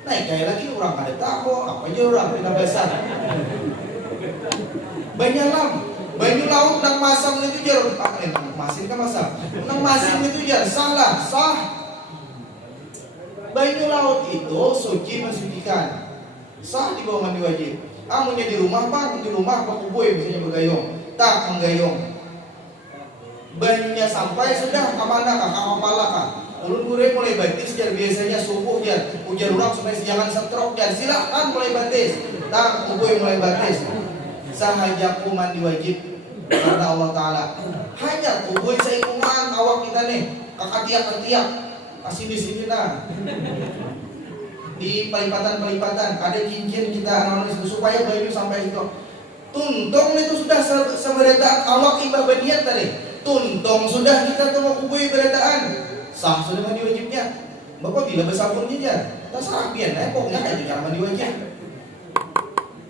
Naik kayak lagi orang ada tahu, apa aja orang kita besar. Benyalam, banyu laut nang masam itu jar, nang masin kan masam. Nang masin itu jar, salah, sah. Banyu laut itu suci mensucikan. Sah di bawah mandi wajib. Amunnya di rumah bang, di rumah apa kuboy misalnya bergayung, tak menggayung. Banyunya sampai sudah kemana kah, kemana kah? Ulun gure mulai batis jar biasanya subuh jar, ujar orang supaya jangan stroke jar. Silakan mulai batis, tak kuboy mulai batis. Sahajaku mandi wajib karena Allah Taala. Hanya kuboy seikungan awak kita nih, kakatiak-katiak, kasih di sini nah. Di pelipatan-pelipatan ada cincin kita anonis supaya baju sampai itu. Tuntung itu sudah seberadaan awak imbah baniat tadi. Tuntung sudah kita tuh mau kubui beradaan. Sah sudah mandi wajibnya. Bapak bila bersabun aja. Terserah pian, pokoknya kayak cara mandi wajib.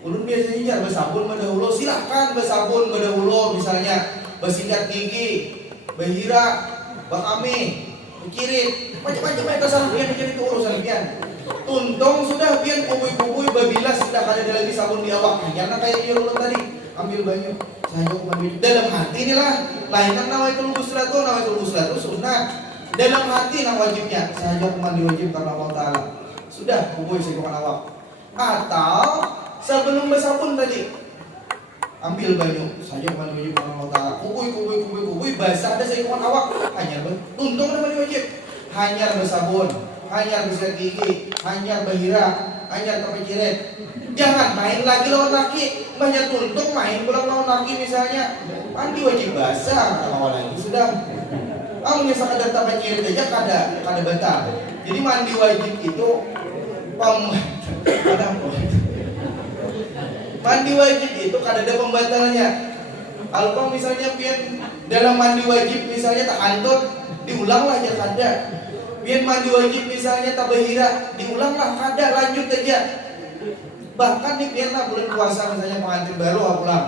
Ulun biasanya jar bersabun berdahulu, silahkan bersabun berdahulu misalnya bersikat gigi, berhira, bakami, berkirit, macam-macam terserah pian itu urusan pian. Tuntung sudah pian kubui-kubui babilas sudah ada lagi sabun di awak. Karena kayak dia ulun tadi ambil banyu saya mandi dalam hati inilah lain kan nawaitul ghusl sunat. Dalam hati nang wajibnya saya mandi wajib karena Allah Taala. Sudah kubui sekungan awak. Atau sebelum bersabun tadi ambil banyu saya mandi wajib karena Allah Taala. Kubui basah ada sekungan awak hanya tuntung mandi wajib. Hanya bersabun, hanya bersikat gigi, hanya berhira, hanya kepeciret. Jangan main lagi lawan laki, banyak tuntung main pulang lawan laki misalnya. Mandi wajib basah, awal lagi sudah. Kamu misalkan data peciret aja kada batal. Jadi mandi wajib itu mandi wajib itu kada ada pembatalnya. Kalau misalnya pian dalam mandi wajib misalnya tak antut, diulanglah aja kada. Biar mandi wajib misalnya tabahira, diulanglah kada, lanjut aja. Bahkan nih biarlah bulan puasa misalnya pengantin baru pulang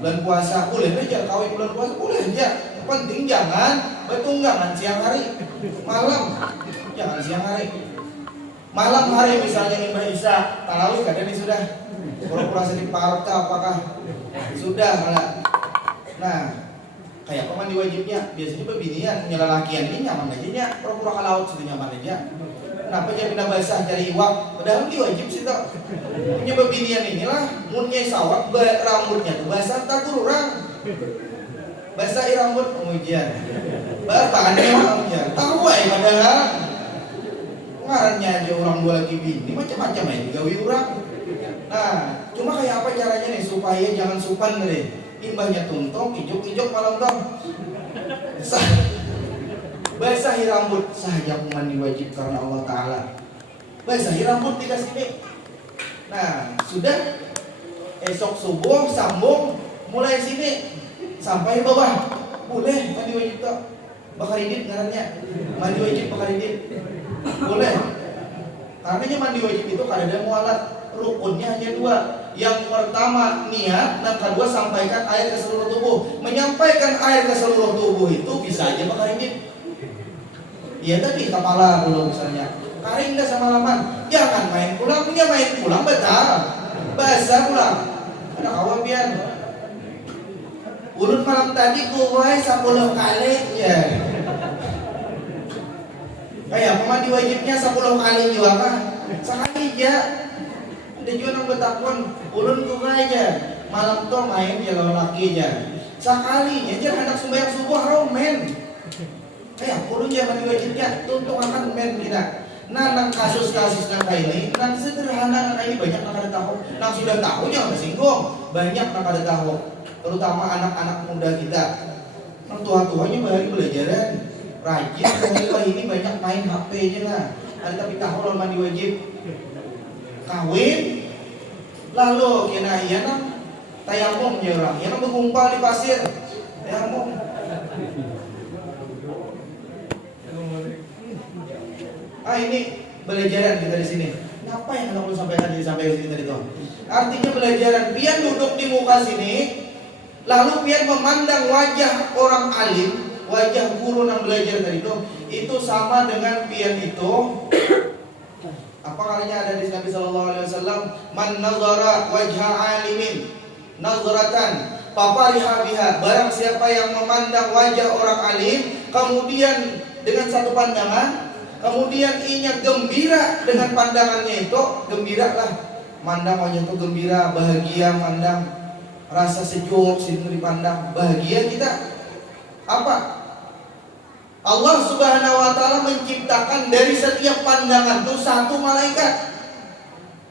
bulan puasa boleh aja kawin bulan puasa boleh aja. Penting jangan bertunggangan siang hari, malam jangan siang hari. Malam hari misalnya ibadah isya, tarawih kada nih sudah. Pura-pura sedih parta apakah sudah lah. Nah, kayak apa mandi wajibnya biasanya pebinian punya lelakian ini nyaman aja nya pura-pura ke laut sudah nyaman aja. Kenapa jadi pindah basah cari iwak padahal dia wajib sih toh. Punya pebinian inilah munnya sawak rambutnya tuh basah tak kurang. Basah rambut pengujian. Bahannya pengujian. Tahu padahal ngarannya aja orang dua lagi bini macam-macam ya digawi orang. Nah, cuma kayak apa caranya nih supaya jangan supan deh. Imbahnya tuntung, ijuk-ijuk malam dong. Basahi rambut sahaja mandi wajib karena Allah Ta'ala. Basahi rambut tidak sini. Nah, sudah esok subuh sambung mulai sini sampai bawah. Boleh mandi wajib toh. Bakaridin ngarannya. Mandi wajib bakaridin. Boleh. Karena mandi wajib itu kada ada mualat. Rukunnya hanya dua. Yang pertama niat, dan kedua sampaikan air ke seluruh tubuh. Menyampaikan air ke seluruh tubuh itu bisa aja bakaridin. Iya tadi kepala dulu misalnya karing dah semalaman. Jangan main pulang, punya main pulang betul. Basah pulang. Ada kawan biar. Ulun malam tadi kuwai 10 kali ya. Kayak pemandi wajibnya 10 kali juga kah? Sekali aja. Ada juga nang betakon, ulun kuwai aja. Malam tuh main ya lawan laki aja. Sekalinya aja hendak sembahyang subuh romen. Kayak ulun ya mandi wajibnya tuntung akan men kita. Nah, nang kasus-kasus nang ini, nang sederhana nang ini banyak nang kada tahu. Nang sudah tahu jangan tersinggung. Banyak nang kada tahu. Terutama anak-anak muda kita. Nang tua-tuanya bahari belajaran, rajin. Kalau ini banyak main HP aja lah. Ada tapi tahu lawan mandi wajib. Kawin, lalu kena iya nang tayamum orang, iya nang bergumpal di pasir. Tayamum. Ini belajaran kita di sini. Apa yang kamu sampaikan sampai sini tadi tuh? Artinya belajaran. Pian duduk di muka sini, lalu pian memandang wajah orang alim, wajah guru yang belajar tadi itu sama dengan pian itu. Apa kalinya ada di Nabi Sallallahu Alaihi Wasallam? Man nazara wajha alimin nazaratan papariha biha. Barang siapa yang memandang wajah orang alim, kemudian dengan satu pandangan, kemudian inya gembira dengan pandangannya itu, gembira lah, mandang wajah itu gembira, bahagia, mandang rasa sejuk, situ dipandang, bahagia kita. Apa? Allah Subhanahu wa taala menciptakan dari setiap pandangan itu satu malaikat.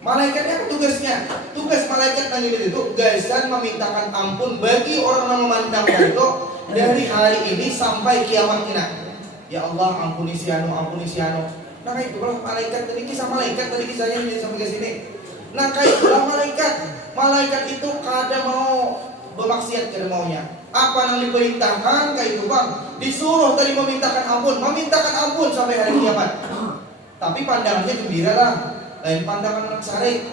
Malaikatnya apa tugasnya? Tugas malaikat yang itu gaisan memintakan ampun bagi orang yang memandang itu dari hari ini sampai kiamat ini. Ya Allah, ampuni si anu, ampuni si anu. Nah, kayak itulah malaikat tadi, kisah malaikat tadi kisahnya ini sampai ke sini. Nah, kayak itulah malaikat. Malaikat itu kada mau bermaksiat kada maunya. Apa yang diperintahkan kayak itu bang, disuruh tadi memintakan ampun sampai hari kiamat. Tapi pandangannya gembira lah, lain pandangan anak sare.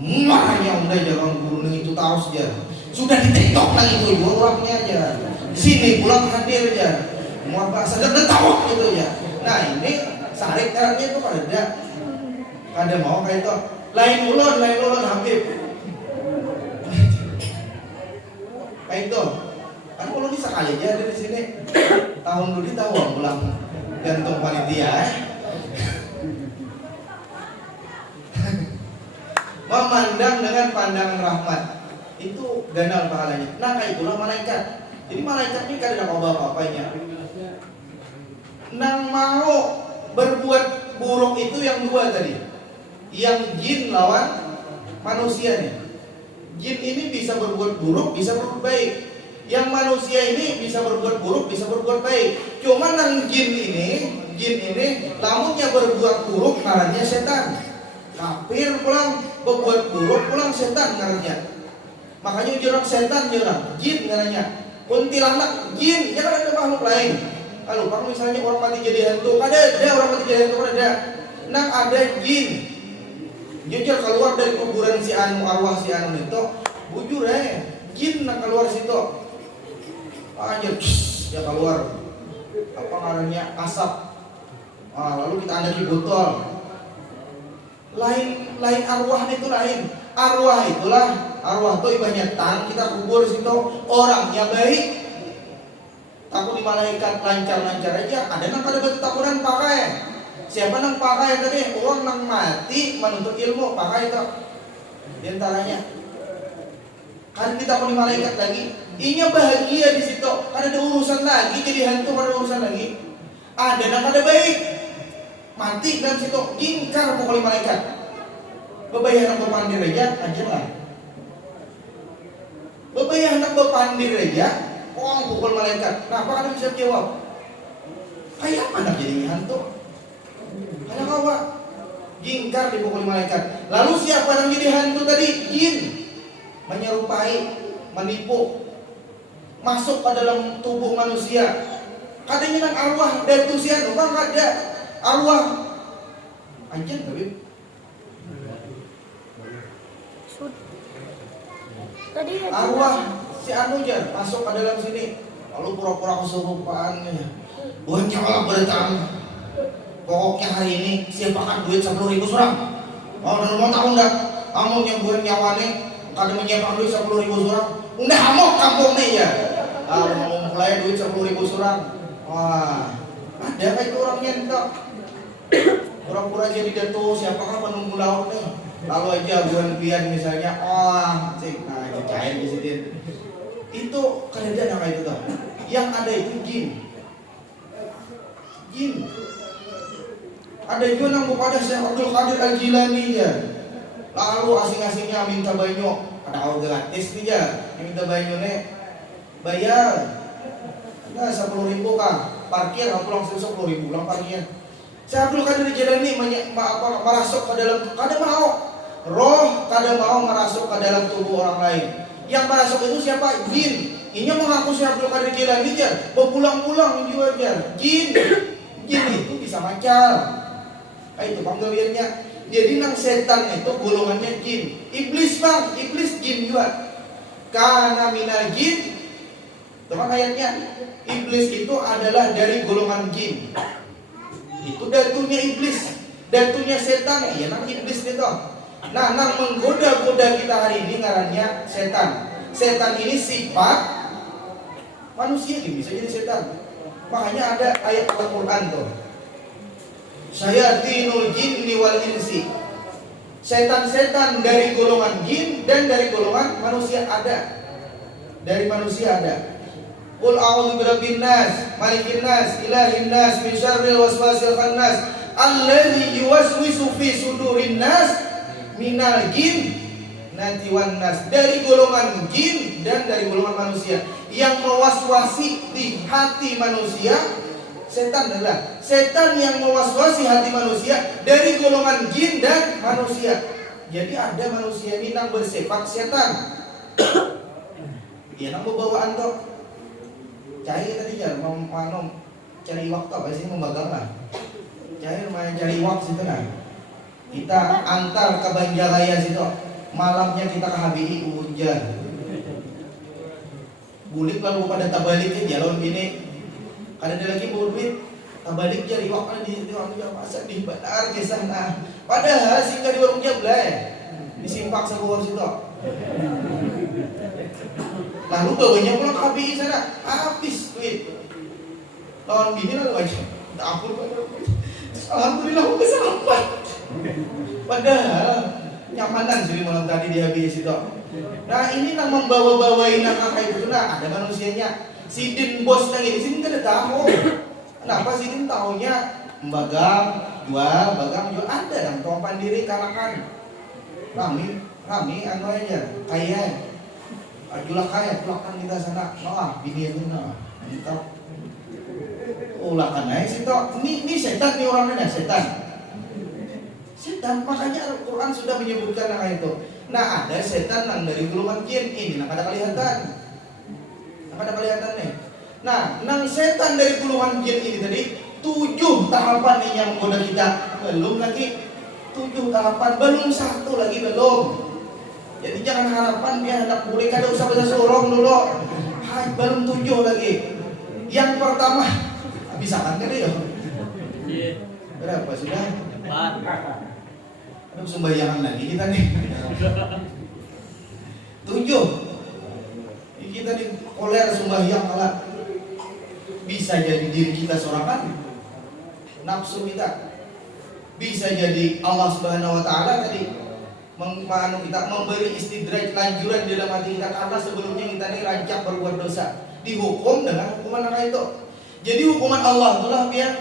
Makanya udah jangan guru itu tahu saja. Sudah ditiktok lagi itu orangnya aja. Sini pulang hadir aja. Mau bahasa detak gitu ya. Nah ini sare caranya itu kada mau kayak itu. Lain ulun Habib. Kayak itu. Kan kalau bisa kali aja ada di sini. Tahun dulu tahu pulang gantung panitia. Memandang dengan pandangan rahmat itu ganal pahalanya. Nah kayak itulah malaikat. Jadi malaikat ini kan ada apa-apanya. Nang mau berbuat buruk itu yang dua tadi. Yang jin lawan manusia nih. Jin ini bisa berbuat buruk, bisa berbuat baik. Yang manusia ini bisa berbuat buruk, bisa berbuat baik. Cuma nang jin ini lamunnya berbuat buruk ngarannya setan. Kafir pulang berbuat buruk pulang setan ngarannya. Makanya jurang setan jurang jin ngarannya. Kuntilanak jin, ya kan ada makhluk lain. Kalau kamu misalnya orang mati jadi hantu, ada orang mati jadi hantu ada. Nang ada jin. Jujur keluar dari kuburan si anu, arwah si anu itu, bujur jin nang keluar situ. Aja ya keluar apa ngarannya asap. Lalu kita ada di botol. Lain arwah itu lain. Arwah itulah arwah itu ibaratnya tang kita kubur situ orangnya baik. Takut di malaikat lancar-lancar aja. Ada nang kada bertakuran pakai. Siapa nang pakai tadi? Orang nang mati menuntut ilmu pakai itu. Di antaranya. Kan kita mau di malaikat lagi. Inya bahagia di situ. Kan ada urusan lagi jadi hantu ada urusan lagi. Ada nang kada baik. Mati dalam situ ingkar pukul malaikat. Bebayah nang berpandir aja lah. Bebayah nang berpandir aja. Pukul malaikat. Nah, apa kan bisa jawab? Kayak mana jadi hantu? Kayak kawa. Ingkar dipukul malaikat. Lalu siapa yang jadi hantu tadi? Jin. Menyerupai, menipu, masuk ke dalam tubuh manusia. Katanya nang arwah dan tusian, bang ada arwah. Anjir tapi. Arwah si anu jar masuk ke dalam sini. Lalu pura-pura kesurupan. Buahnya Allah bertahan. Pokoknya hari ini siapkan duit 10.000 surang. Mau tahu enggak? Kamu yang buat nyawane kada menyiapkan duit 10.000 surang. Udah amok kampung nih ya. Mau mulai duit 10.000 surang. Wah, ada kayak itu orangnya enggak. Pura-pura jadi datu siapakah penunggu laut nih. Lalu aja bulan pian misalnya, cek, nah cair di sini. Itu keadaan kayak itu tuh. Yang ada itu jin. Ada juga nang pada Syekh Abdul Qadir Al-Jilani ya. Lalu asing-asingnya minta banyak, ada orang gratis nih ya, yang minta banyak nih bayar. Nah 10.000 kah? Parkir pulang 10.000 pulang parkir. Syekh Abdul Qadir Al-Jilani merasuk ke dalam, kadang mau roh, kadang mau merasuk ke dalam tubuh orang lain. Yang merasuk itu siapa? Jin. Ini mengaku Syekh Abdul Qadir Jilani aja, berpulang-pulang juga aja. Jin itu bisa macal. Itu panggilannya. Jadi nang setan itu golongannya jin. Iblis bang, iblis jin juga. Karena minal jin. Teman ayatnya, iblis itu adalah dari golongan jin. Itu datunya iblis, datunya setan. Ya nang iblis itu. Nah, nang menggoda-goda kita hari ini ngarannya setan. Setan ini sifat manusia bisa jadi setan. Makanya ada ayat Al-Quran tuh. Syayatinul jinni wal insi. Setan-setan dari golongan jin dan dari golongan manusia ada. Dari manusia ada. Qul a'udzu birabbin nas, malikin nas, ilahin nas, min syarril waswasil khannas, alladzi yuwaswisu fi sudurin nas minal jin nanti wan nas. Dari golongan jin dan dari golongan manusia. Yang mewaswasi di hati manusia setan adalah setan yang mewaswasi hati manusia dari golongan jin dan manusia. Jadi ada manusia ini yang bersifat setan. Iya nang bawaan tuh. Cari tadi ya mau cari waktu apa sih membagang lah. Cari waktu situ kan. Kita antar ke Banjaraya situ. Malamnya kita ke HBI hujan. Bulik lalu pada tabalik jalan gini. Ada lagi bawa duit, tabalik jadi waktu di masa di benar ke sana. Padahal singkat di warung jablay, disimpak sebuah situ. Lalu bawanya pulang ke HBI sana, habis duit. Lawan bini lalu aja, tak ampun. Alhamdulillah aku kesampai. Padahal nyamanan sih malam tadi di HBI situ. Nah ini nang membawa-bawain apa itu. Nah ada manusianya. Sidin bos yang ini sini kan ada tahu. Kenapa Sidin tahunya bagang jual ada dan topan diri kalakan. Kami anu aja kaya. Jual kaya pulakan kita sana. Nah bini itu nah. Mantap. Ulakan aja situ. Ini setan nih orangnya setan. Setan makanya Al-Quran sudah menyebutkan yang itu. Nah ada setan yang dari golongan jin ini nak ada kelihatan. Ada kelihatan nih. Nah, nang setan dari golongan jin ini tadi 7 tahapan nih yang menggoda kita. Belum lagi 7 tahapan, belum 1 lagi belum. Jadi jangan harapan dia anak boleh kada usah baca surong dulu. Hai, belum 7 lagi. Yang pertama, bisa kan ya? Berapa sudah? 4. Aduh sembayangan lagi kita nih. 7. Kita di koler sembahyang malah bisa jadi diri kita sorangan, nafsu kita bisa jadi Allah Subhanahu Wa Taala tadi kita memberi istidraj lanjuran di dalam hati kita karena sebelumnya kita ini rancak berbuat dosa, dihukum dengan hukuman yang itu. Jadi hukuman Allah itulah biar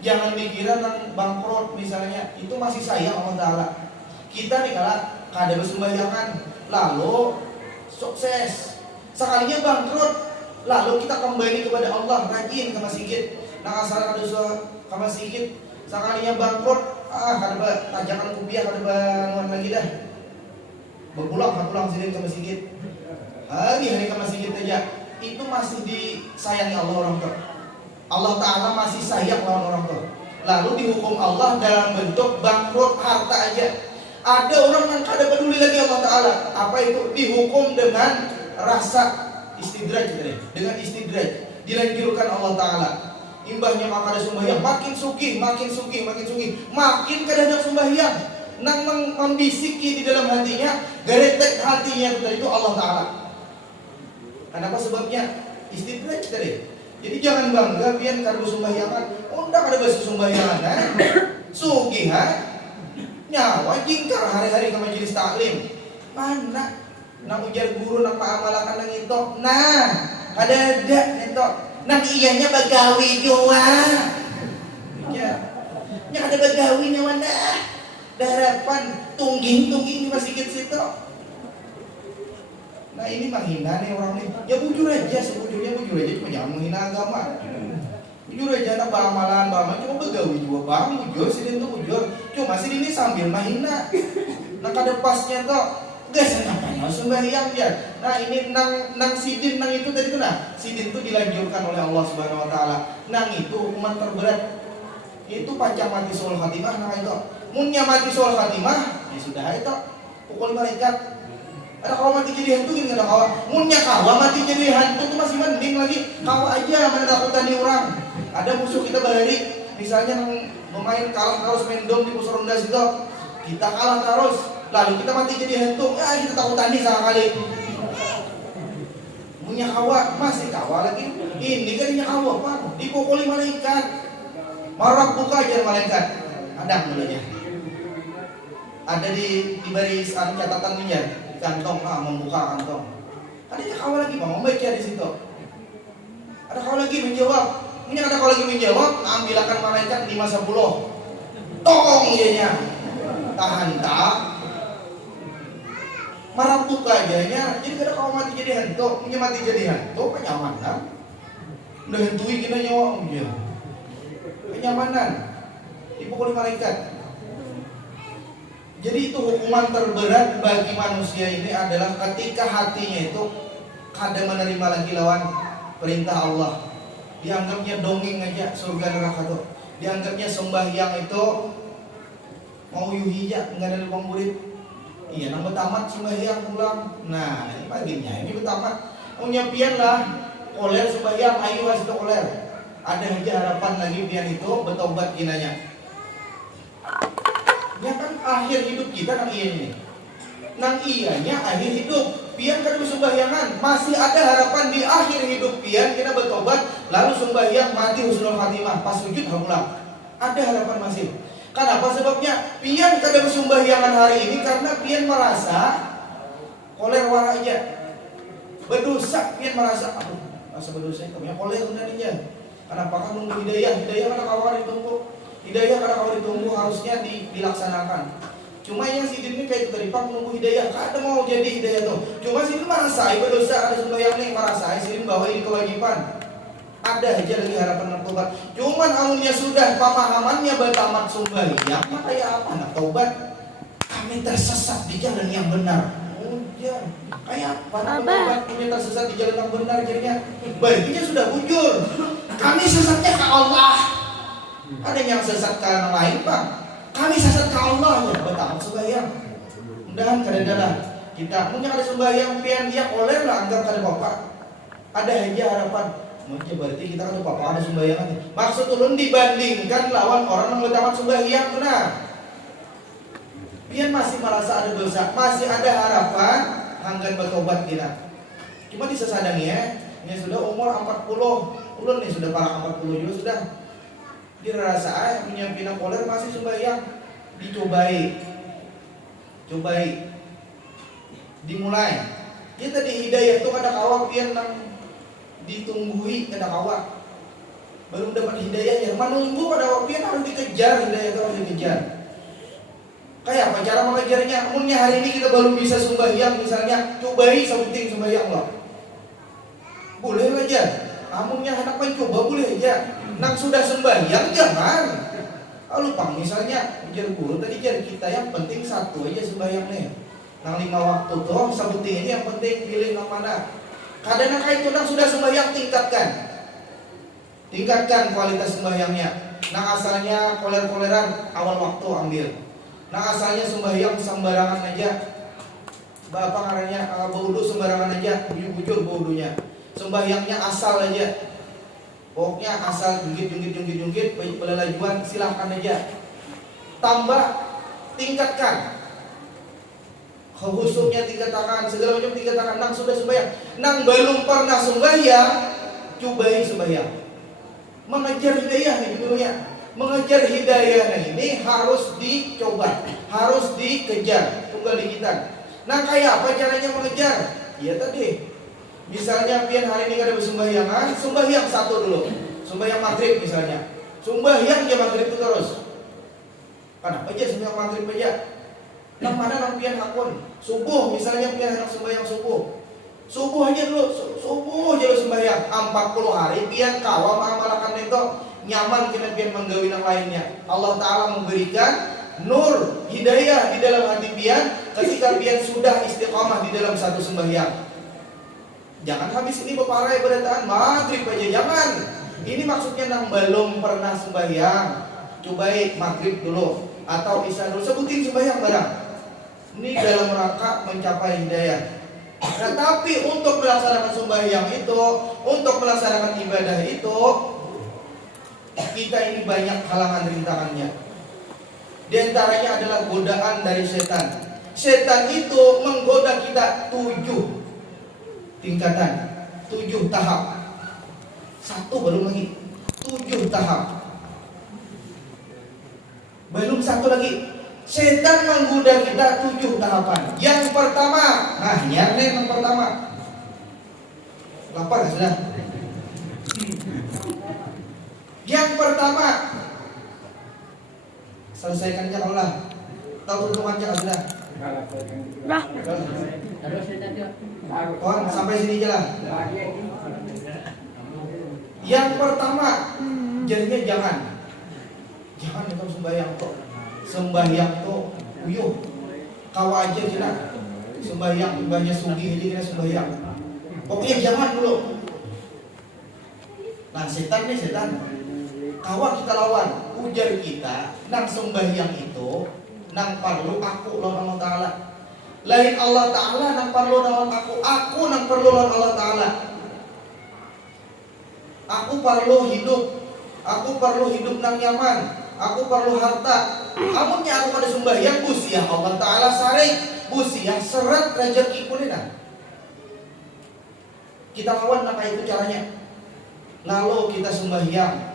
jangan dikira tentang bangkrut misalnya itu masih sayang Allah Taala. Kita nih kalau kada bersembayangan lalu sukses. Sekalinya bangkrut, lalu kita kembali kepada Allah, rajin ke masjid. Nah asal ada dosa ke masjid, sekalinya bangkrut, kada tajakan kupiah, kada bangun lagi dah. Pulang sini ke masjid. Hari-hari ke masjid aja, itu masih disayangi Allah orang tua. Allah Ta'ala masih sayang lawan orang tua. Lalu dihukum Allah dalam bentuk bangkrut harta aja. Ada orang yang kada peduli lagi Allah Ta'ala. Apa itu? Dihukum dengan rasa istidraj, dengan istidraj dilanjurkan Allah Ta'ala. Imbahnya maka ada sembahyang makin sugih, makin kada ada sembahyang. Nang membisiki di dalam hatinya, geretek hatinya itu Allah Ta'ala. Kenapa sebabnya? Istidraj tadi. Jadi jangan bangga biar kada bersembahyangan. Ndak kada bersembahyangan, sugih nyawa jingkar hari-hari ke majelis taklim. Mana nang ujar guru nang paamalakan nang itu. Nah, ada itu. Nang iyanya bagawi jua. Ya. Nya ada bagawinya mana? Harapan tungging di masjid situ. Nah ini menghina nih orang nih. Ya bujur aja, sebujurnya bujur aja, cuma jangan menghina agama. Bujur aja, nak bamalan cuma begawi juga bang, bujur sini tuh bujur. Cuma sini ini sambil menghina. Nah kada pasnya tuh, guys, ngapain sembahyang ya? Nah ini nang sidin nang itu tadi tuh nah, sidin tuh dilanjurkan oleh Allah Subhanahu Wa Taala. Nang itu hukuman terberat. Itu pancang mati soal khatimah nang itu. Munnya mati soal khatimah, ya sudah itu pukul malaikat. Ada kawa mati jadi hantu gini, ada kawa. Munnya kawa mati jadi hantu itu masih mending lagi. Kawa aja menakutan orang. Ada musuh kita balik, misalnya pemain kalah terus main dom di pos ronda situ, kita kalah terus, lalu kita mati jadi hantu, ya kita takutan nih sama kali. Munnya kawa masih kawa lagi. Ini kan ini kawa pak, dipukuli malaikat. Marah buka aja malaikat. Ada mulanya. Ada di baris catatan minyak. Kantong membuka kantong. Ada kau lagi bang, membaca di situ. Ada kau lagi menjawab. Ini ada kau lagi menjawab, ambilkan malaikat 5-10. Tong ianya. Tahan tak. Marah buka aja. Jadi kada kau mati jadi hantu, punya mati jadi hantu, kenyamanan. Udah hantui kita nyawa dia. Kenyamanan. Dipukuli malaikat. Jadi itu hukuman terberat bagi manusia ini adalah ketika hatinya itu kada menerima lagi lawan perintah Allah. Dianggapnya dongeng aja surga neraka tuh. Dianggapnya sembahyang itu mau yuhija enggak ada lubang murid. Iya, nang tamat sembahyang pulang. Nah, ini baginya ini tamat. Punya pian lah koler sembahyang ayo wis koler. Ada aja harapan lagi pian itu bertobat ginanya. Ya kan akhir hidup kita nang ianya. Nang ianya akhir hidup. Pian kan bersembahyangan. Masih ada harapan di akhir hidup pian kita bertobat lalu sembahyang mati husnul khatimah pas sujud hamulah. Ada harapan masih. Kenapa sebabnya? Pian kada bersembahyangan hari ini karena pian merasa koler wara aja. Berdosa pian merasa aduh, rasa berdosa itu punya koler sebenarnya. Kenapa kan nunggu hidayah kan kawan ditunggu. Hidayah karena kalau ditunggu harusnya dilaksanakan. Cuma yang sidin ini kayak tadi pak menunggu hidayah, kada mau jadi hidayah tuh. Cuma sidin merasa berdosa ada sembahyang nih merasa sidin bahwa ini kewajiban. Ada aja lagi harapan bertobat. Cuman amunnya sudah pemahamannya bertamat sembahyang, maka ya apa nak tobat? Kami tersesat di jalan yang benar. Oh ya, kayak apa nak tobat? Kami tersesat di jalan yang benar jadinya. Berarti sudah bujur. Kami sesatnya ke Allah. Ada yang sesat ke orang lain pak. Kami sesat ke Allah ya bertamat sembahyang. Mudahan kadang-kadang kita punya ada sembahyang pian dia koler lah anggap kada bapak. Ada aja harapan. Mungkin berarti kita kada bapak ada sembayangan. Maksud ulun dibandingkan lawan orang yang bertamat sembahyang benar. Pian masih merasa ada dosa, masih ada harapan anggan bertobat kita. Cuma disesadangnya ini sudah umur 40. Ulun nih sudah parah 40 juga sudah. Dirasa punya pina koler masih sembahyang, dicobai, dimulai. Ya tadi hidayah itu kada kawak pian nang ditunggui kada kawak. Baru dapat hidayah ya menunggu kada kawak pian harus dikejar hidayah itu harus dikejar. Kayak apa cara mengejarnya? Amunnya hari ini kita baru bisa sembahyang misalnya, cobai sebuting sembahyang loh. Boleh aja. Amunnya hendak mencoba boleh aja. Nang sudah sembahyang jangan. Lalu pang misalnya ujar guru tadi jar kita yang penting satu aja sembahyang nih. Nang 5 waktu tuh sebuting ini yang penting pilih nang mana. Kadang itu nang sudah sembahyang tingkatkan kualitas sembahyangnya. Nang asalnya koler-koleran awal waktu ambil. Nang asalnya sembahyang sembarangan aja. Bapak ngaranya baudu sembarangan aja, bujur baudunya. Sembahyangnya asal aja. Pokoknya asal jungkit pelelajuan silahkan aja. Tambah tingkatkan. Khususnya tingkatkan segala macam tingkatkan. Nang sudah sembahyang, nang belum pernah sembahyang, cobain sembahyang. Mengejar hidayah nih dulunya. Mengejar hidayah ini harus dicoba, harus dikejar, tunggal digitan. Nah kayak apa caranya mengejar? Ya tadi. Misalnya pian hari ini ada bersembayangan, sembahyang satu dulu. Sembahyang maghrib misalnya. Sembahyang jam maghrib itu terus. Kenapa aja sembahyang maghrib aja? Nang mana nang pian hakun? Subuh misalnya pian hendak sembahyang subuh. Subuh aja dulu, subuh aja lu sembahyang 40 hari pian kawa mengamalkan itu nyaman kena pian menggawi yang lainnya. Allah Ta'ala memberikan nur hidayah di dalam hati pian ketika pian sudah istiqamah di dalam satu sembahyang. Jangan habis ini beparai berataan maghrib aja, jangan. Ini maksudnya nang belum pernah sembahyang, cobain maghrib dulu atau isya dulu, sebutin sembahyang barang. Ini dalam rangka mencapai hidayah. Nah, tapi untuk melaksanakan sembahyang itu, untuk melaksanakan ibadah itu, kita ini banyak halangan rintangannya. Di antaranya adalah godaan dari setan. Setan itu menggoda kita 7 tingkatan, 7 tahap. Satu belum lagi, 7 tahap. Belum satu lagi. Setan menggoda kita 7 tahapan. Yang pertama, nah yang pertama. Lapar sudah. Yang pertama, selesaikan aja kalau lah. Tahu tutup aja sudah. Aduh, setan dia. Kawan sampai sini aja lah. Yang pertama, jadinya jangan itu sembahyang kok. Sembahyang tuh uyuh. Kau aja kira sembahyang ibahnya sugi aja kira sembahyang. Pokoknya jangan dulu. Nah setan nih setan. Kawa kita lawan, ujar kita nang sembahyang itu nang perlu aku lawan Allah Ta'ala. Lain Allah Ta'ala nang perlu lawan aku nang perlu lawan Allah Ta'ala. Aku perlu hidup nang nyaman, aku perlu harta. Amunnya aku pada sembahyang busiah Allah Ta'ala saring, busiah seret rezeki kulina. Kita lawan nang kayak itu caranya. Lalu kita sembahyang.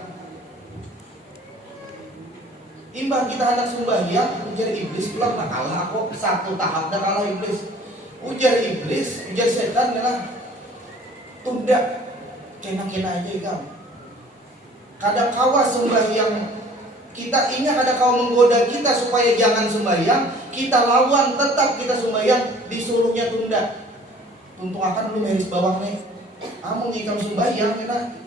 Imbang kita hendak sembahyang, ujar iblis pulang tak kalah aku satu tahap dah kalah iblis. Ujar iblis, ujar setan adalah tunda, kena aja kamu. Kadang kawa sembahyang kita ini ada kau menggoda kita supaya jangan sembahyang, kita lawan tetap kita sembahyang, disuruhnya tunda. Tuntung akan lu meris bawah nih. Amun ikam sembahyang kita.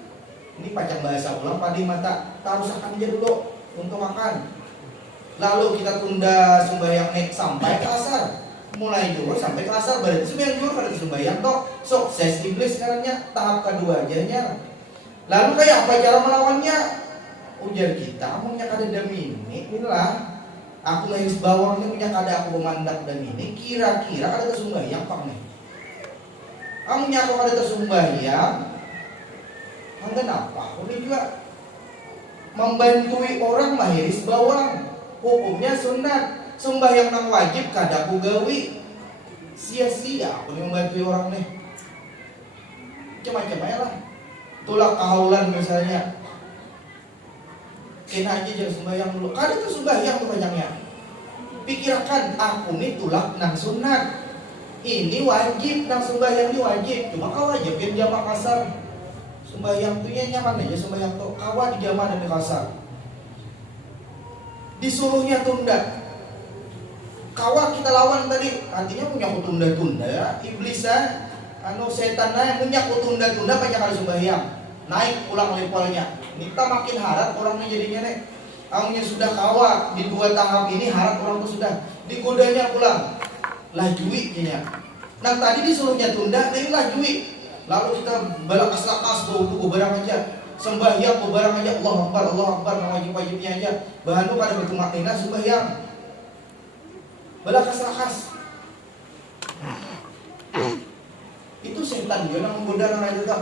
Ini pacang bahasa ulang padi mata, taruh akan aja dulu. Untuk makan. Lalu kita tunda sembahyang nek sampai ke asar. Mulai dulu sampai ke asar berarti sembahyang dulu pada sembahyang toh. Sukses iblis sekarangnya tahap kedua aja nya. Lalu kayak apa cara melawannya? Ujar kita, amunnya kada demi inilah. Aku garis bawahnya punya kada aku memandak dan ini kira-kira kada tersembahyang pak nih. Amunnya aku kada tersembahyang. Anggan apa? Aku juga membantui orang mahiris bawang. Hukumnya sunat. Sembahyang nang wajib kada aku gawi. Sia-sia aku membantui orang nih. Macam-macam aja lah. Tulak kahaulan misalnya. Kena aja jangan sembahyang dulu. Kada itu sembahyang tuh banyaknya. Pikirkan aku nih tulak nang sunat. Ini wajib nang sembahyang ini wajib. Cuma kau wajib yang jamak kasar. Sembahyang tuh nyaman aja sembahyang tuh kawan di jamaah dan di kasar. Disuruhnya tunda. Kawan kita lawan tadi, artinya punya aku tunda-tunda. Iblisnya, setannya punya aku tunda-tunda banyak kali sembahyang. Naik pulang levelnya. Kita makin harap orangnya jadinya nih. Amunya sudah kawa di 2 tahap ini harap orang tuh sudah digodanya pulang. Lajui nya. Nah tadi disuruhnya tunda, nah ini lajui. Lalu kita balakas-lakas bawa barang aja. Sembahyang barang aja, Allah Akbar, wajib-wajibnya aja. Bahan itu pada betul maknina sembahyang. Balakas-lakas. Itu setan dia yang menggoda orang itu.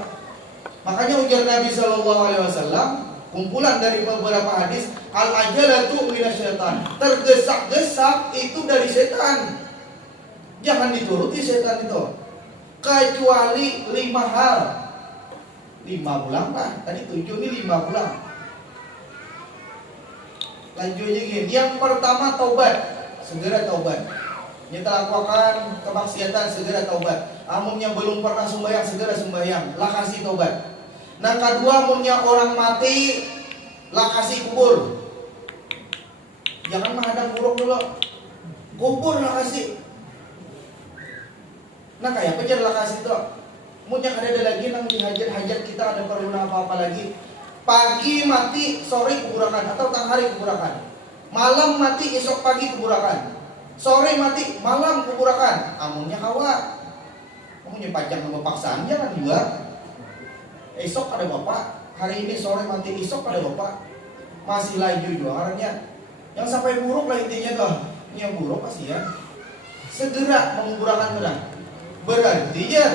Makanya ujar Nabi SAW, kumpulan dari beberapa hadis, al-ajalatu minasyaitan. Tergesa-gesa itu dari setan. Jangan dituruti setan itu. Kecuali 5 hal. 5 bulan lah, tadi 7 ini 5 bulan. Lanjut aja gini. Yang pertama taubat, segera taubat. Kita lakukan kemaksiatan, segera taubat. Amunnya belum pernah sembahyang, segera sembahyang. Lah kasih taubat. Nah kedua, amunnya orang mati, lah kasih kubur. Jangan menghadap buruk dulu. Kubur lah kasih. Nah kayak apa lah kasih tuh. Mungkin ada lagi nang di hajat kita ada perlu apa-apa lagi. Pagi mati, sore kuburakan atau tengah hari kuburakan. Malam mati, esok pagi kuburakan. Sore mati, malam kuburakan. Amunnya kawa. Amunnya pajang nama paksaan jangan juga. Esok ada bapak, hari ini sore mati, esok ada bapak. Masih laju juga karena yang sampai buruk lah intinya tuh. Ini yang buruk kasihan. Segera menguburakan benar. Berarti ya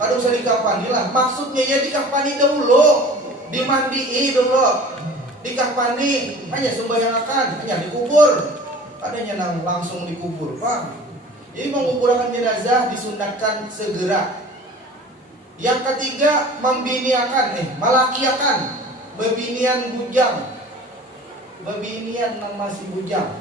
kalau usah dikafani lah. Maksudnya ya dikafani dulu, dimandiin dulu, dikafani hanya sembahyangkan, hanya dikubur. Adanya nang langsung dikubur, Bang. Jadi menguburakan jenazah disunatkan segera. Yang ketiga membiniakan, malakiakan, bebinian bujang. Bebinian nang masih bujang.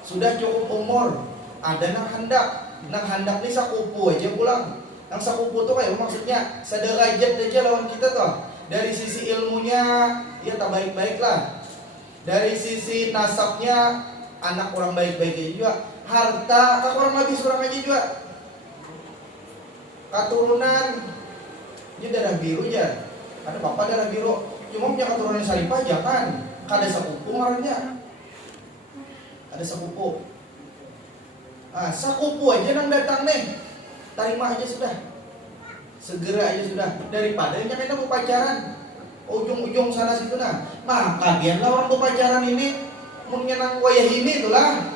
Sudah cukup umur, ada nang hendak nih sakupu aja pulang. Nang sakupu tuh kayak maksudnya sederajat aja lawan kita tuh. Dari sisi ilmunya ya tak baik-baik lah. Dari sisi nasabnya anak orang baik-baik aja juga. Harta tak orang lebih surang aja juga. Keturunan ini darah biru aja. Ada bapak darah biru. Cuma punya keturunan Saripah jangan. Kada sakupu marahnya. Ada sakupu. Ah, sakupu aja nang datang nih. Terima aja sudah. Segera aja sudah. Daripada kita mau pacaran. Ujung-ujung sana situ nah. Maka biarlah orang berpacaran ini menyenang wayah ini itulah.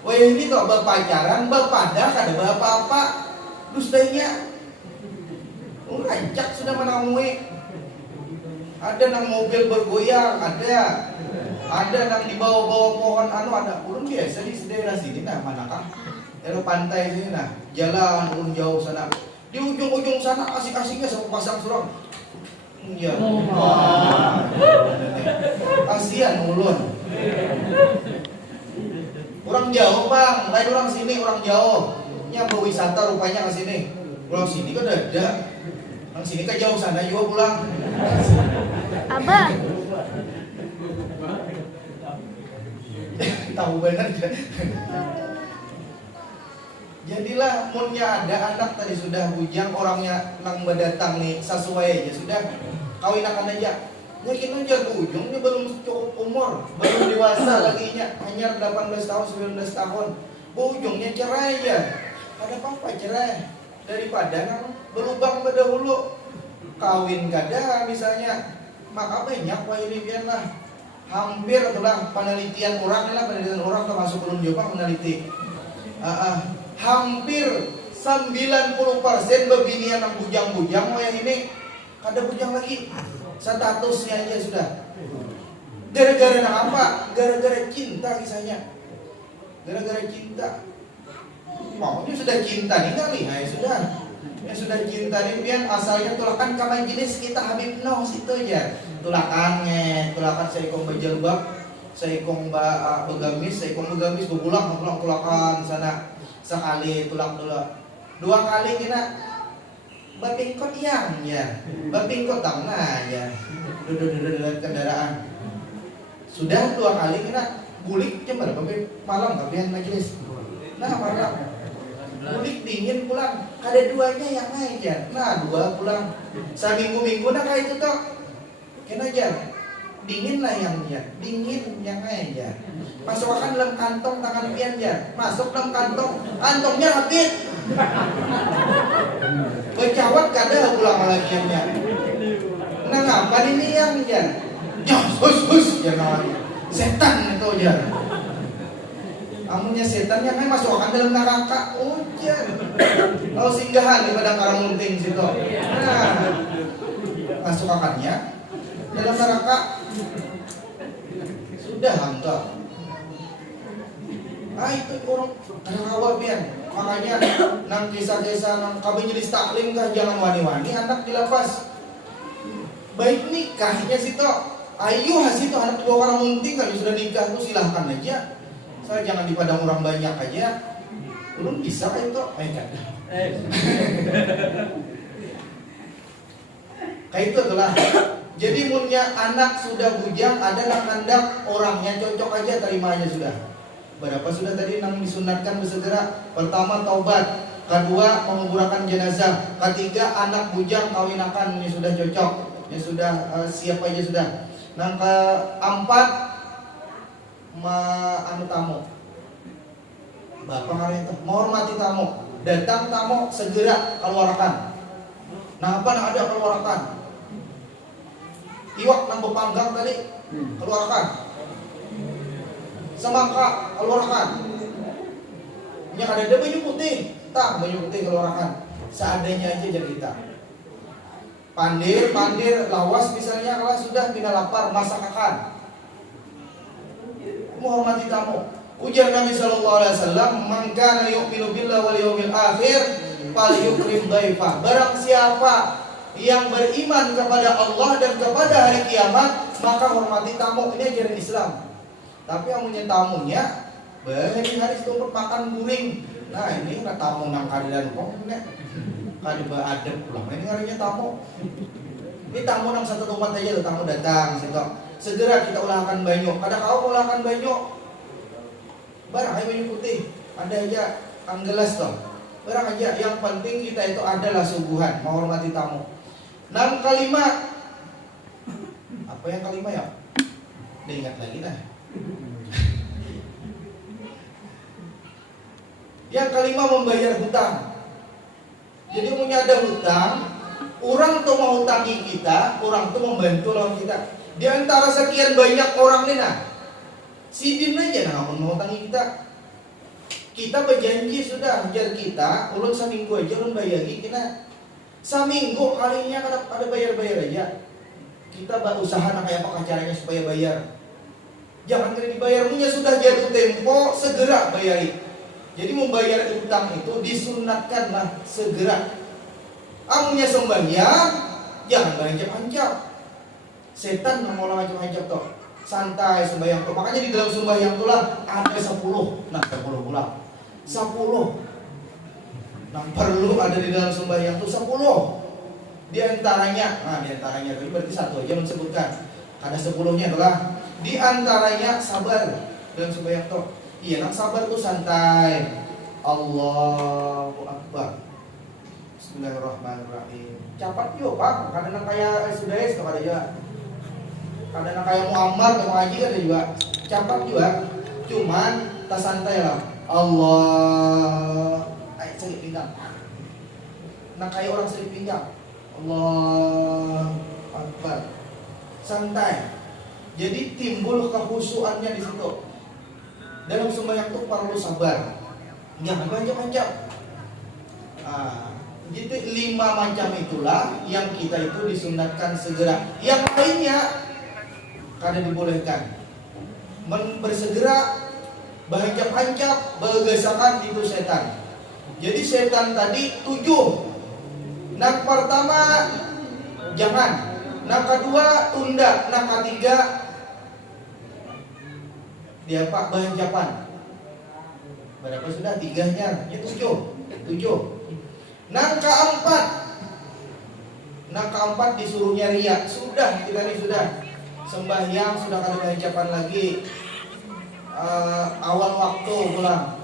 Wayah ini tuh berpacaran, berpada kada apa-apa. Dustanya. Rancak sudah menamui. Ada nang mobil bergoyang, ada nang di bawah-bawah pohon ada. Ulun biasa di daerah sini nah, manakah? Daerah pantai sini nah, jalan ulun jauh sana. Di ujung-ujung sana asik-asiknya sama pasang surang. Iya. Kasihan ulun. Orang jauh, Bang. Lain orang sini, orang jauh. Nya berwisata rupanya ke sini. Pulang sini kan ada. Orang sini kan jauh sana juga pulang. Abah. Tahu benar ya. Jadilah munnya ada anak tadi sudah bujang orangnya nang mendatang nih sesuai aja sudah kawinakan aja. Yakin aja ujungnya belum cukup umur, belum dewasa lagi nya hanya 18 tahun 19 tahun. Ujungnya cerai ya. Ada apa cerai daripada nang berlubang berdahulu kawin kada misalnya. Maka banyak wah ini biarlah hampir itulah penelitian orang termasuk belum juga meneliti hampir 90% bebinian yang bujang-bujang wah ini kada bujang lagi statusnya aja sudah gara-gara apa? Gara-gara cinta kisahnya, gara-gara cinta maunya sudah cinta nih kali ya sudah. Yang sudah cinta ini biar asalnya tulakan kaman jenis kita Habib no situ aja. Tulakan seikong berjilbab, seikong begamis, bepulang tulakan sana sekali tulak dulu. 2 kali kita bapingkot yang ya. Bapingkot tangna ya. Duduk kendaraan. Sudah 2 kali kita bulik jam berapa malam kapian majelis. Nah, malam mudik dingin pulang, ada 2-nya yang aja. Nah 2 pulang, seminggu-minggu nah kayak itu toh. Kena aja, dingin lah yang aja, dingin yang aja. Masukkan dalam kantong tangan pian aja, masuk dalam kantongnya habis. Bercawat kada pulang malakiannya. Nah ngapain ini yang aja? Hus ya namanya, setan itu aja. Amunnya setan yang masukkan dalam neraka hujan. Kalau singgahan di padang Karamunting situ. Nah, masukkannya dalam neraka. Sudah hantar. Itu orang kawan pian. Makanya nang kisah-kisah nang kami jadi taklim kah jangan wani-wani anak dilepas. Baik nikahnya situ. Ayo situ anak 2 orang munting kalau sudah nikah tuh silahkan aja. Saya jangan di padang orang banyak aja. Belum bisa kayak itu. Kayak itu itulah. Jadi munnya anak sudah bujang ada nang hendak orangnya cocok aja terima aja sudah. Berapa sudah tadi yang disunatkan bersegera? Pertama taubat, kedua menguburkan jenazah, ketiga anak bujang kawinakan yang sudah cocok, yang sudah siap aja sudah. Yang keempat tamu. Bapak hari itu menghormati tamu, datang tamu segera keluarkan. Nah apa ada keluarkan? Iwak nang bepanggang tadi keluarkan. Semangka keluarkan. Yang ada baju putih, tak baju putih keluarkan. Seadanya aja jadi kita. Pandir, lawas misalnya kalau sudah tidak lapar masak akan. Menghormati tamu. Ujar Nabi sallallahu alaihi wasallam, "Man kana yu'minu billahi wal yawmil akhir falyukrim dhaifah." Barang siapa yang beriman kepada Allah dan kepada hari kiamat, maka hormati tamu. Ini ajaran Islam. Tapi yang punya tamunya beri hari itu makan guring. Nah, ini enggak tamu nang kadidan kok nek. Kadi beradab pulang. Ini harinya tamu. Ini tamu nang satu tempat aja tuh, tamu datang situ. Segera kita ulahkan banyu. Kada kau ulahkan banyu. Barang aja banyu putih. Ada aja kang gelas toh. Barang aja yang penting kita itu adalah suguhan, menghormati tamu. Yang kelima. Apa yang kelima ya? Diingat lagi dah. Yang kelima membayar hutang. Jadi punya ada hutang, orang tuh mau hutangi kita, orang tuh membantu lawan kita. Di antara sekian banyak orang ini nah, sidin aja nah mau hutangi kita. Kita berjanji sudah ajar kita, ulun seminggu aja ulun bayari kita. Seminggu kalinya ada bayar-bayar aja. Kita berusaha nak kayak apa caranya supaya bayar. Jangan kena dibayar, punya sudah jatuh tempo segera bayari. Jadi membayar utang itu disunatkanlah segera. Amunya sembahyang jangan banyak-banyak. Setan mau macam-macam tuh. Santai sembahyang tuh. Makanya di dalam sembahyang itulah ada 10. Nah, 10 pula. 10. Nah, perlu ada di dalam sembahyang tuh 10. Di antaranya tadi berarti satu aja disebutkan. Ada 10-nya adalah di antaranya sabar dalam sembahyang tuh. Iya, nak sabar tuh santai. Allahu Akbar. Bismillahirrahmanirrahim. Cepat yuk Pak. Kadang kayak SDS tuh ada juga. Kadang kayak Muammar atau Haji ada juga. Cepat juga. Cuman tak santai lah. Allah. Kayak sakit pinggang. Nah kayak orang sakit pinggang. Allah Akbar. Santai. Jadi timbul kehusuannya di situ. Dalam sembahyang itu perlu sabar. Jangan banyak-banyak. Jadi 5 macam itulah yang kita itu disunatkan segera. Yang lainnya kada dibolehkan. Bersegera, bahancap-hancap, bergesakan itu setan. Jadi setan tadi 7. Yang pertama jangan. Yang kedua tunda. Yang ketiga dia pak bahancapan. Berapa sudah? 3-nya, ya 7. Yang keempat disuruhnya riak. Sudah kita ini sudah sembahyang, sudah kada bahancapan lagi. Awal waktu pulang.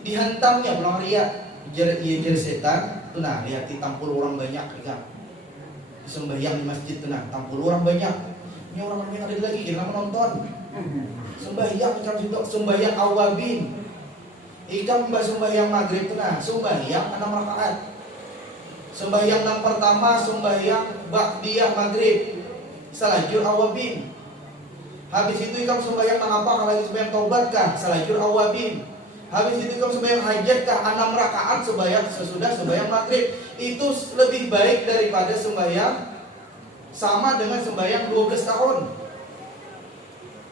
Dihantamnya pulang riak. Jar setan. Tuh nah, lihat ditampul orang banyak kan. Sembahyang di masjid tuh nah, tampul orang banyak. Ini orang banyak ada lagi, kita menonton. Sembahyang macam itu, sembahyang awabin. Ikam sembahyang maghrib itu nah, sembahyang 6 rakaat. Sembahyang yang pertama sembahyang ba'diyah maghrib. Salajur awabin. Habis itu ikam sembahyang apa? Kalau lagi sembahyang taubat kah? Salajur awabin. Habis itu ikam sembahyang hajat kah? 6 rakaat sembahyang sesudah sembahyang maghrib. Itu lebih baik daripada sembahyang sama dengan sembahyang 12 tahun.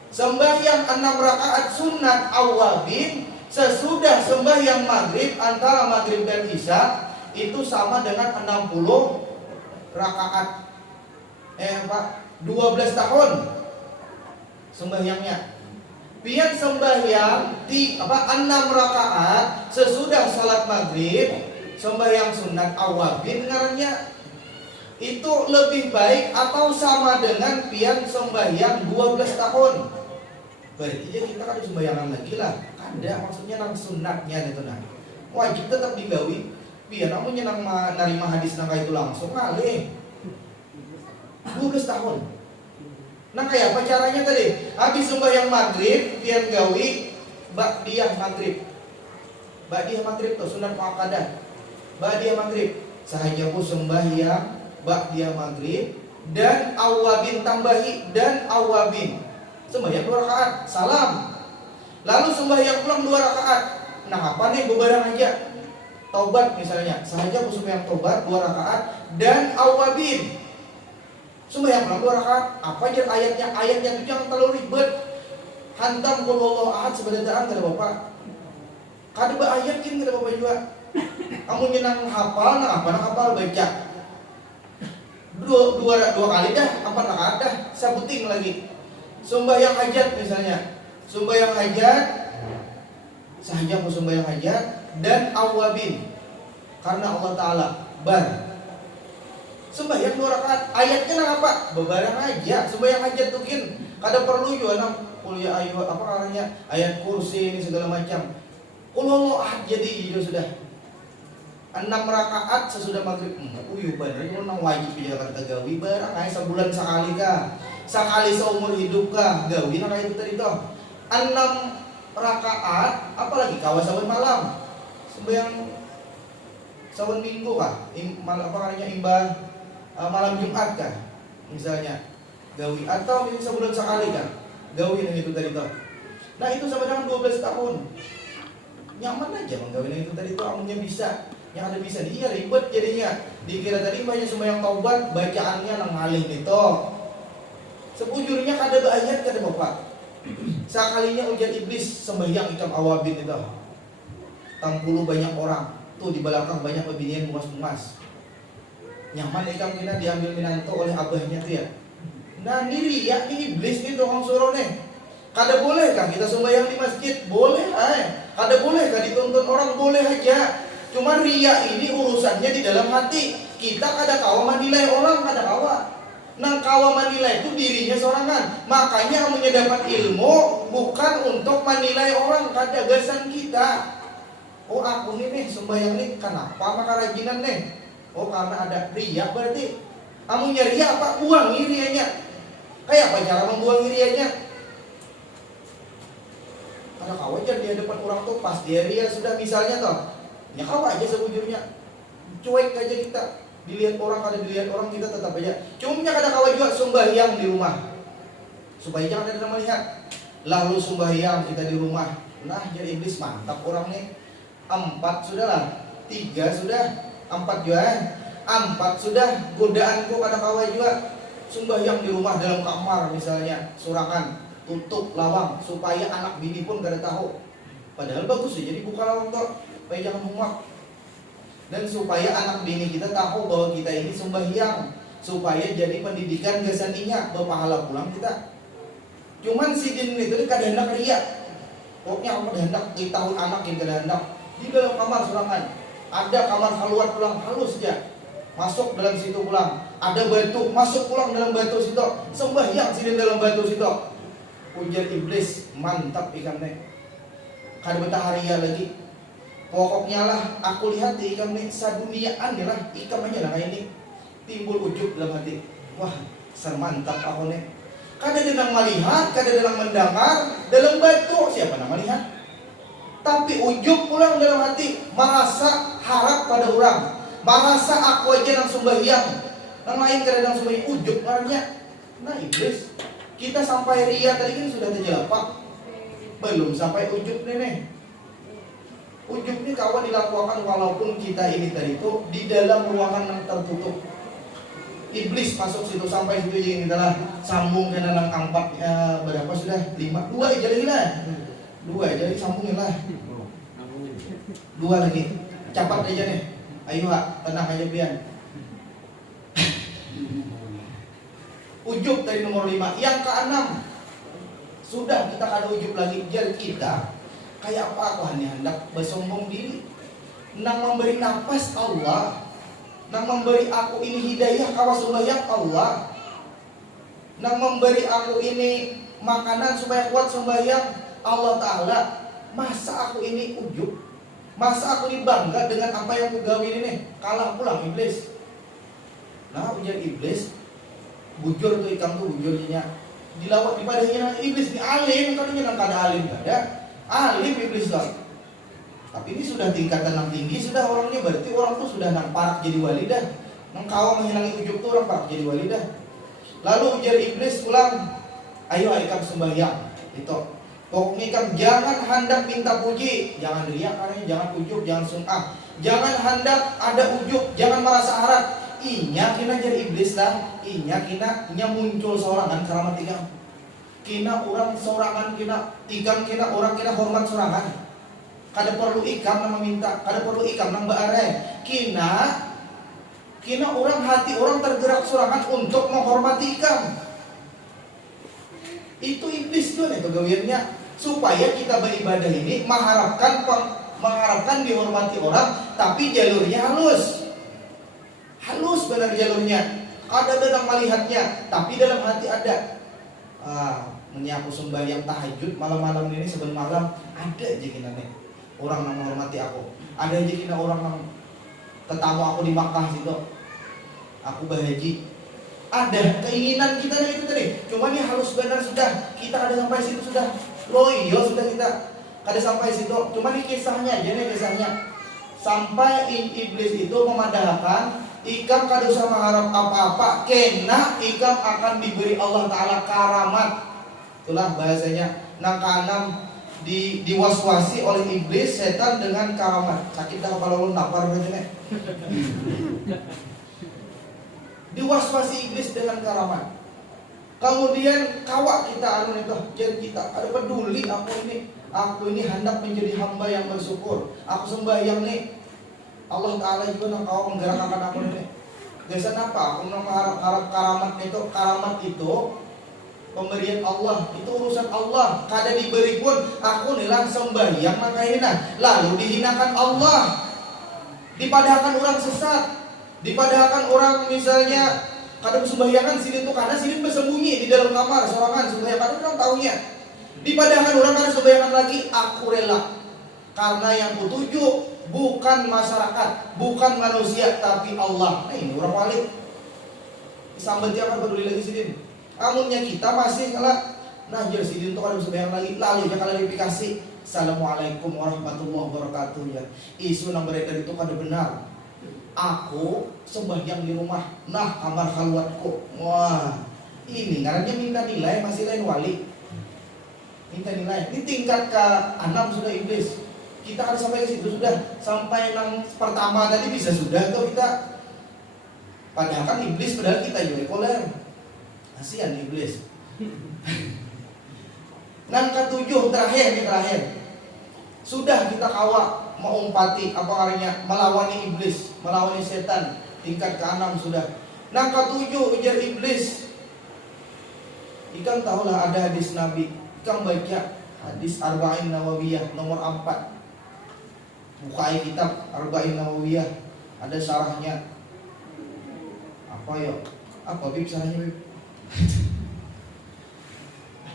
Sembahyang 6 rakaat sunat awabin sesudah sembahyang maghrib antara maghrib dan isya itu sama dengan 60 rakaat 12 tahun sembahyangnya. Pian sembahyang 6 rakaat sesudah salat maghrib sembahyang sunat awabin ngarannya itu lebih baik atau sama dengan pian sembahyang 12 tahun. berarti aja kita kan sembayangan lagi lah. Ada maksudnya nang sunatnya itu nah. Wajib tetap digawi. Biar kamu nyenang narima hadis nang itu langsung ngalih. 12 tahun. Nah kayak apa caranya tadi? Habis sembahyang maghrib, pian gawi ba'diyah maghrib. Ba'diyah maghrib tuh sunat muakkadah. Ba'diyah maghrib. Sahaja ku sembahyang ba'diyah maghrib dan awabin tambahi dan awabin. Sembahyang 2 rakaat, salam. Lalu sembahyang pulang 2 rakaat. Nah apa nih bebarang aja? Taubat misalnya. Sahaja ku sembahyang taubat 2 rakaat dan awabin. Sembahyang pulang 2 rakaat. Apa aja ayatnya? Ayatnya itu jangan terlalu ribet. Hantam qul huwallahu ahad sebedaan kata Bapak. Kada ayat kin kata Bapak juga. Kamu nyenang hafal, nah apa nak hafal baca. Dua kali dah, 4 rakaat dah, sabuting lagi. Sembahyang hajat misalnya. Sembahyang hajat sahaja mau sembahyang hajat dan awabin. Karena Allah Ta'ala bar sembahyang 2 rakaat. Ayatnya nang apa? Bebarang aja. Sembahyang hajat tuh kin kada perlu juga nang kuliah ayat apa namanya? Ayat kursi ini segala macam. Kalau jadi itu sudah 6 rakaat sesudah maghrib. Bener itu nang wajib jalan gawi barang ay sebulan sekali kah? Sekali seumur hidup kah? Gawi nang itu tadi toh. 6 rakaat apalagi kawasan malam. Sembahyang sawan minggu kah? Apa namanya imbah malam Jumat kah? Misalnya gawi atau mungkin sebulan sekali kah? Gawi yang itu tadi toh. Nah itu sama dengan 12 tahun. Nyaman aja menggawin itu tadi toh amunnya bisa. Yang ada bisa dia ribet jadinya. Dikira tadi banyak sembahyang taubat bacaannya nang ngalih itu. Sebujurnya kada ayat kada Bapak. Sekalinya ujian iblis sembahyang ikan awabin itu. 60 banyak orang. Tuh di belakang banyak pebinian mumas-mumas. Nyaman ikan kena diambil minanto oleh abahnya tuh ya. Nah ini riak nih iblis nih orang suruh nih. Kada boleh kah kita sembahyang di masjid? Boleh kada boleh kah ditonton orang? Boleh aja. Cuma riya ini urusannya di dalam hati. Kita kada kawa menilai orang, kada kawa. Nang kawa menilai itu dirinya sorangan. Makanya kamu dapat ilmu bukan untuk menilai orang, kada gasan kita. Oh aku nih sembahyang nih kenapa maka rajinan nih? Oh karena ada riya berarti. Kamu nyari apa? Buangi riyanya. Kayak apa cara membuangi riyanya? Kada kawa aja di hadapan orang tuh pas dia riya sudah misalnya toh. Ya kau aja sebujurnya cuek aja kita. Dilihat orang kada dilihat orang kita tetap aja. Cuma kada kau juga sembahyang di rumah. Supaya jangan ada melihat. Lalu sembahyang kita di rumah. Nah jadi iblis mantap orang nih. 4 sudah lah. 3 sudah. 4 juga 4 sudah. Godaanku kada kau juga. Sembahyang di rumah dalam kamar misalnya. Surangan. Tutup lawang. Supaya anak bini pun kada tahu. Padahal bagus ya. Jadi buka lawang toh. Supaya jangan muak. Dan supaya anak bini kita tahu bahwa kita ini sembahyang. Supaya jadi pendidikan gasaninya. Berpahala pulang kita. Cuman si din itu kada hendak riak. Pokoknya aku hendak di tahun anak yang kada hendak. Di dalam kamar surangan. Ada kamar keluar pulang halus aja. Masuk dalam situ pulang. Ada batu masuk pulang dalam batu situ. Sembahyang si din dalam batu situ. Ujar iblis mantap ikannya. Kada betah haria lagi. Pokoknya lah aku lihat di ikam nih saduniaan nih lah ikam aja lah kayak ini timbul ujub dalam hati. Wah sermantap aku nih. Kada denang melihat, kada denang mendengar dalam batu siapa nama melihat. Tapi ujub pulang dalam hati merasa harap pada orang. Merasa aku aja nang sembahyang. Nang lain kada nang sembahyang ujub karena. Nah iblis kita sampai ria tadi kan sudah terjelapak. Belum sampai ujub nih. Ujub ini kawan dilakukan walaupun kita ini tadi itu di dalam ruangan yang tertutup. Iblis masuk situ sampai situ yang kita lah sambung ke dalam 4 berapa sudah 5 2 aja lagi lah 2 aja sambungin lah 2 lagi cepat aja nih. Ayo Pak tenang aja pian. Ujub tadi nomor 5. Yang ke-6 sudah kita kada ujub lagi jadi kita kayak apa aku hanya hendak bersombong diri. Nang memberi nafas Allah. Nang memberi aku ini hidayah kawas sembahyang Allah. Nang memberi aku ini makanan supaya kuat sembahyang. Allah Ta'ala, masa aku ini ujub, masa aku ini bangga dengan apa yang aku gawe ini nih. Kalah pulang iblis. Nah ujar iblis, bujur tuh ikan tuh bujurnya dilawat dipadanya iblis ini alim, katanya nang kada alim kada alim iblis lah. Tapi ini sudah tingkatan yang tinggi sudah orangnya, berarti orang tuh sudah nang parak jadi wali dah. Nang kawang menghilangi ujub tuh orang parak jadi wali dah. Lalu ujar iblis pulang, ayo ikam sembahyang itu. Pokoknya ikam jangan hendak minta puji, jangan riak karena jangan ujub, jangan sum'ah, jangan hendak ada ujub, jangan merasa harap. Inya kina jadi iblis lah, inya kina muncul sorangan keramat ikam. Kina orang sorangan kina ikam kina orang kina hormat sorangan. Kada perlu ikam nama minta, kada perlu ikam nang baare. Kina orang hati orang tergerak sorangan untuk menghormati ikam. Itu iblis tuh nih pegawaiannya, supaya kita beribadah ini mengharapkan dihormati orang, tapi jalurnya halus. Halus benar jalurnya. Ada dalam melihatnya, tapi dalam hati ada. Menyapu sembahyang tahajud malam-malam ini sebelum malam ada aja kina nih orang yang menghormati aku. Ada aja kina orang yang tetamu aku di Makkah situ. Aku bahaji. Ada keinginan kita itu tadi. Cuma ini halus benar sudah. Kita ada sampai situ sudah. Loyo sudah kita. Kada sampai situ. Cuma ini kisahnya aja nih kisahnya. Sampai iblis itu memadahkan ikam kada usah mengharap apa-apa, kena ikam akan diberi Allah Ta'ala karamat. Itulah bahasanya. Nang kanam diwaswasi oleh iblis, setan dengan karamat. Sakit dah kepala lu napar begini. Diwaswasi iblis dengan karamat. Kemudian kawak kita itu, jadi kita ada peduli aku ini hendak menjadi hamba yang bersyukur. Aku sembahyang nih. Allah Ta'ala juga nang kau menggerakkan aku nih. Biasa apa? Aku nang harap karamat itu pemberian Allah, itu urusan Allah. Kada diberi pun aku nilang sembahyang maka hina. Lalu dihinakan Allah. Dipadahkan orang sesat. Dipadahkan orang misalnya kada bersembahyangan sini tuh karena sini bersembunyi di dalam kamar sorangan sembahyang kada orang taunya. Dipadahkan orang kada sembayangan lagi, aku rela. Karena yang kutuju bukan masyarakat, bukan manusia, tapi Allah. Nah ini orang wali. Sambat dia akan peduli lagi sidin. Amunnya kita masih kalah. Nah jadi sidin tuh kada sembahyang lagi. Lalu dia klarifikasi. Assalamualaikum warahmatullahi wabarakatuh ya. Isu yang beredar itu kada benar. Aku sembahyang di rumah. Nah kamar khalwatku. Wah ini karena minta nilai masih lain wali. Minta nilai. Ini tingkat ke 6 sudah iblis. Kita kan sampai ke situ sudah, sampai yang pertama tadi bisa sudah tuh kita. Padahal kan iblis padahal kita juga koler. Kasihan iblis. Nang ketujuh terakhir. Sudah kita kawak mengumpati apa artinya melawani iblis, melawani setan. Tingkat ke-6 sudah. Nang ketujuh ujar iblis. Ikan tahulah ada hadis Nabi. Ikan baca hadis Arba'in Nawawiyah nomor 4. Bukai kitab Arba'in Nawawiyah, ada syarahnya. Apa ya? Apa bib syarahnya bib?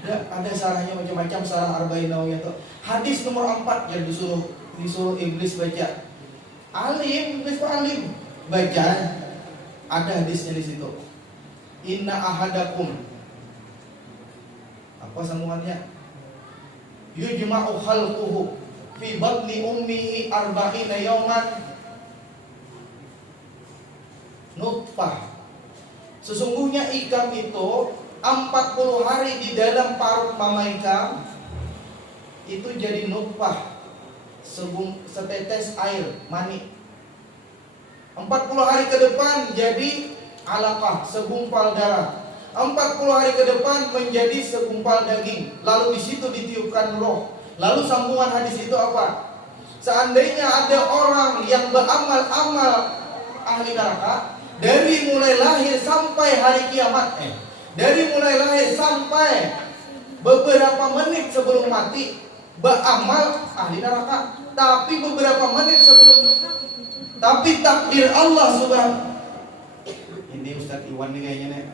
ada syarahnya macam-macam syarah Arba'in Nawawiyah tuh. Hadis nomor 4 yang disuruh iblis baca. Alim, iblis alim. Baca. Ada hadisnya di situ. Inna ahadakum. Apa sambungannya? Yujma'u khalquhu fi batni ummihi arba'ina yawman nutfah. Sesungguhnya ikam itu 40 hari di dalam parut mama ikam itu jadi nutfah, setetes air mani. 40 hari ke depan jadi alaqah, segumpal darah. 40 hari ke depan menjadi segumpal daging. Lalu di situ ditiupkan roh. Lalu sambungan hadis itu apa? Seandainya ada orang yang beramal-amal ahli neraka dari mulai lahir sampai hari kiamat, dari mulai lahir sampai beberapa menit sebelum mati beramal ahli neraka, tapi beberapa menit sebelum, tapi takdir Allah subhanahu. Ini Ustaz Iwan nih kayaknya nih.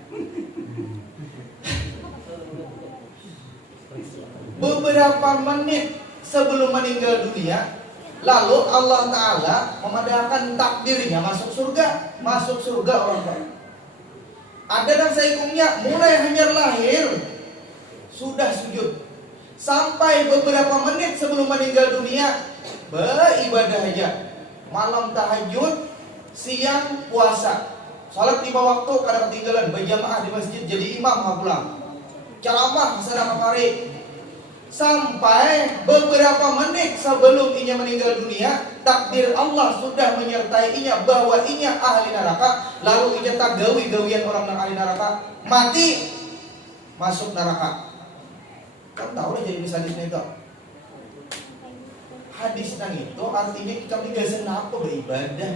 beberapa menit sebelum meninggal dunia, lalu Allah Ta'ala memadakan takdirnya masuk surga. Masuk surga orang tua. Ada dan seikumnya mulai hanya lahir sudah sujud. Sampai beberapa menit sebelum meninggal dunia beribadah aja. Malam tahajud, siang puasa. Salat 5 waktu kadang ketinggalan, berjamaah di masjid jadi imam pulang. Ceramah sedang kemarin. Sampai beberapa menit sebelum inya meninggal dunia, takdir Allah sudah menyertai inya bahwa inya ahli neraka. Lalu inya tak gawi-gawian orang yang ahli neraka, mati masuk neraka. Kamu tahu lah jadi hadisnya itu. Hadis nang itu artinya kita tinggal apa beribadah.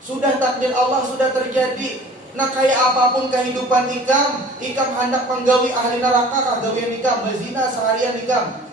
Sudah takdir Allah sudah terjadi. Nah kayak apapun kehidupan ikam hendak menggawi ahli neraka, gawian ikam berzina seharian ikam.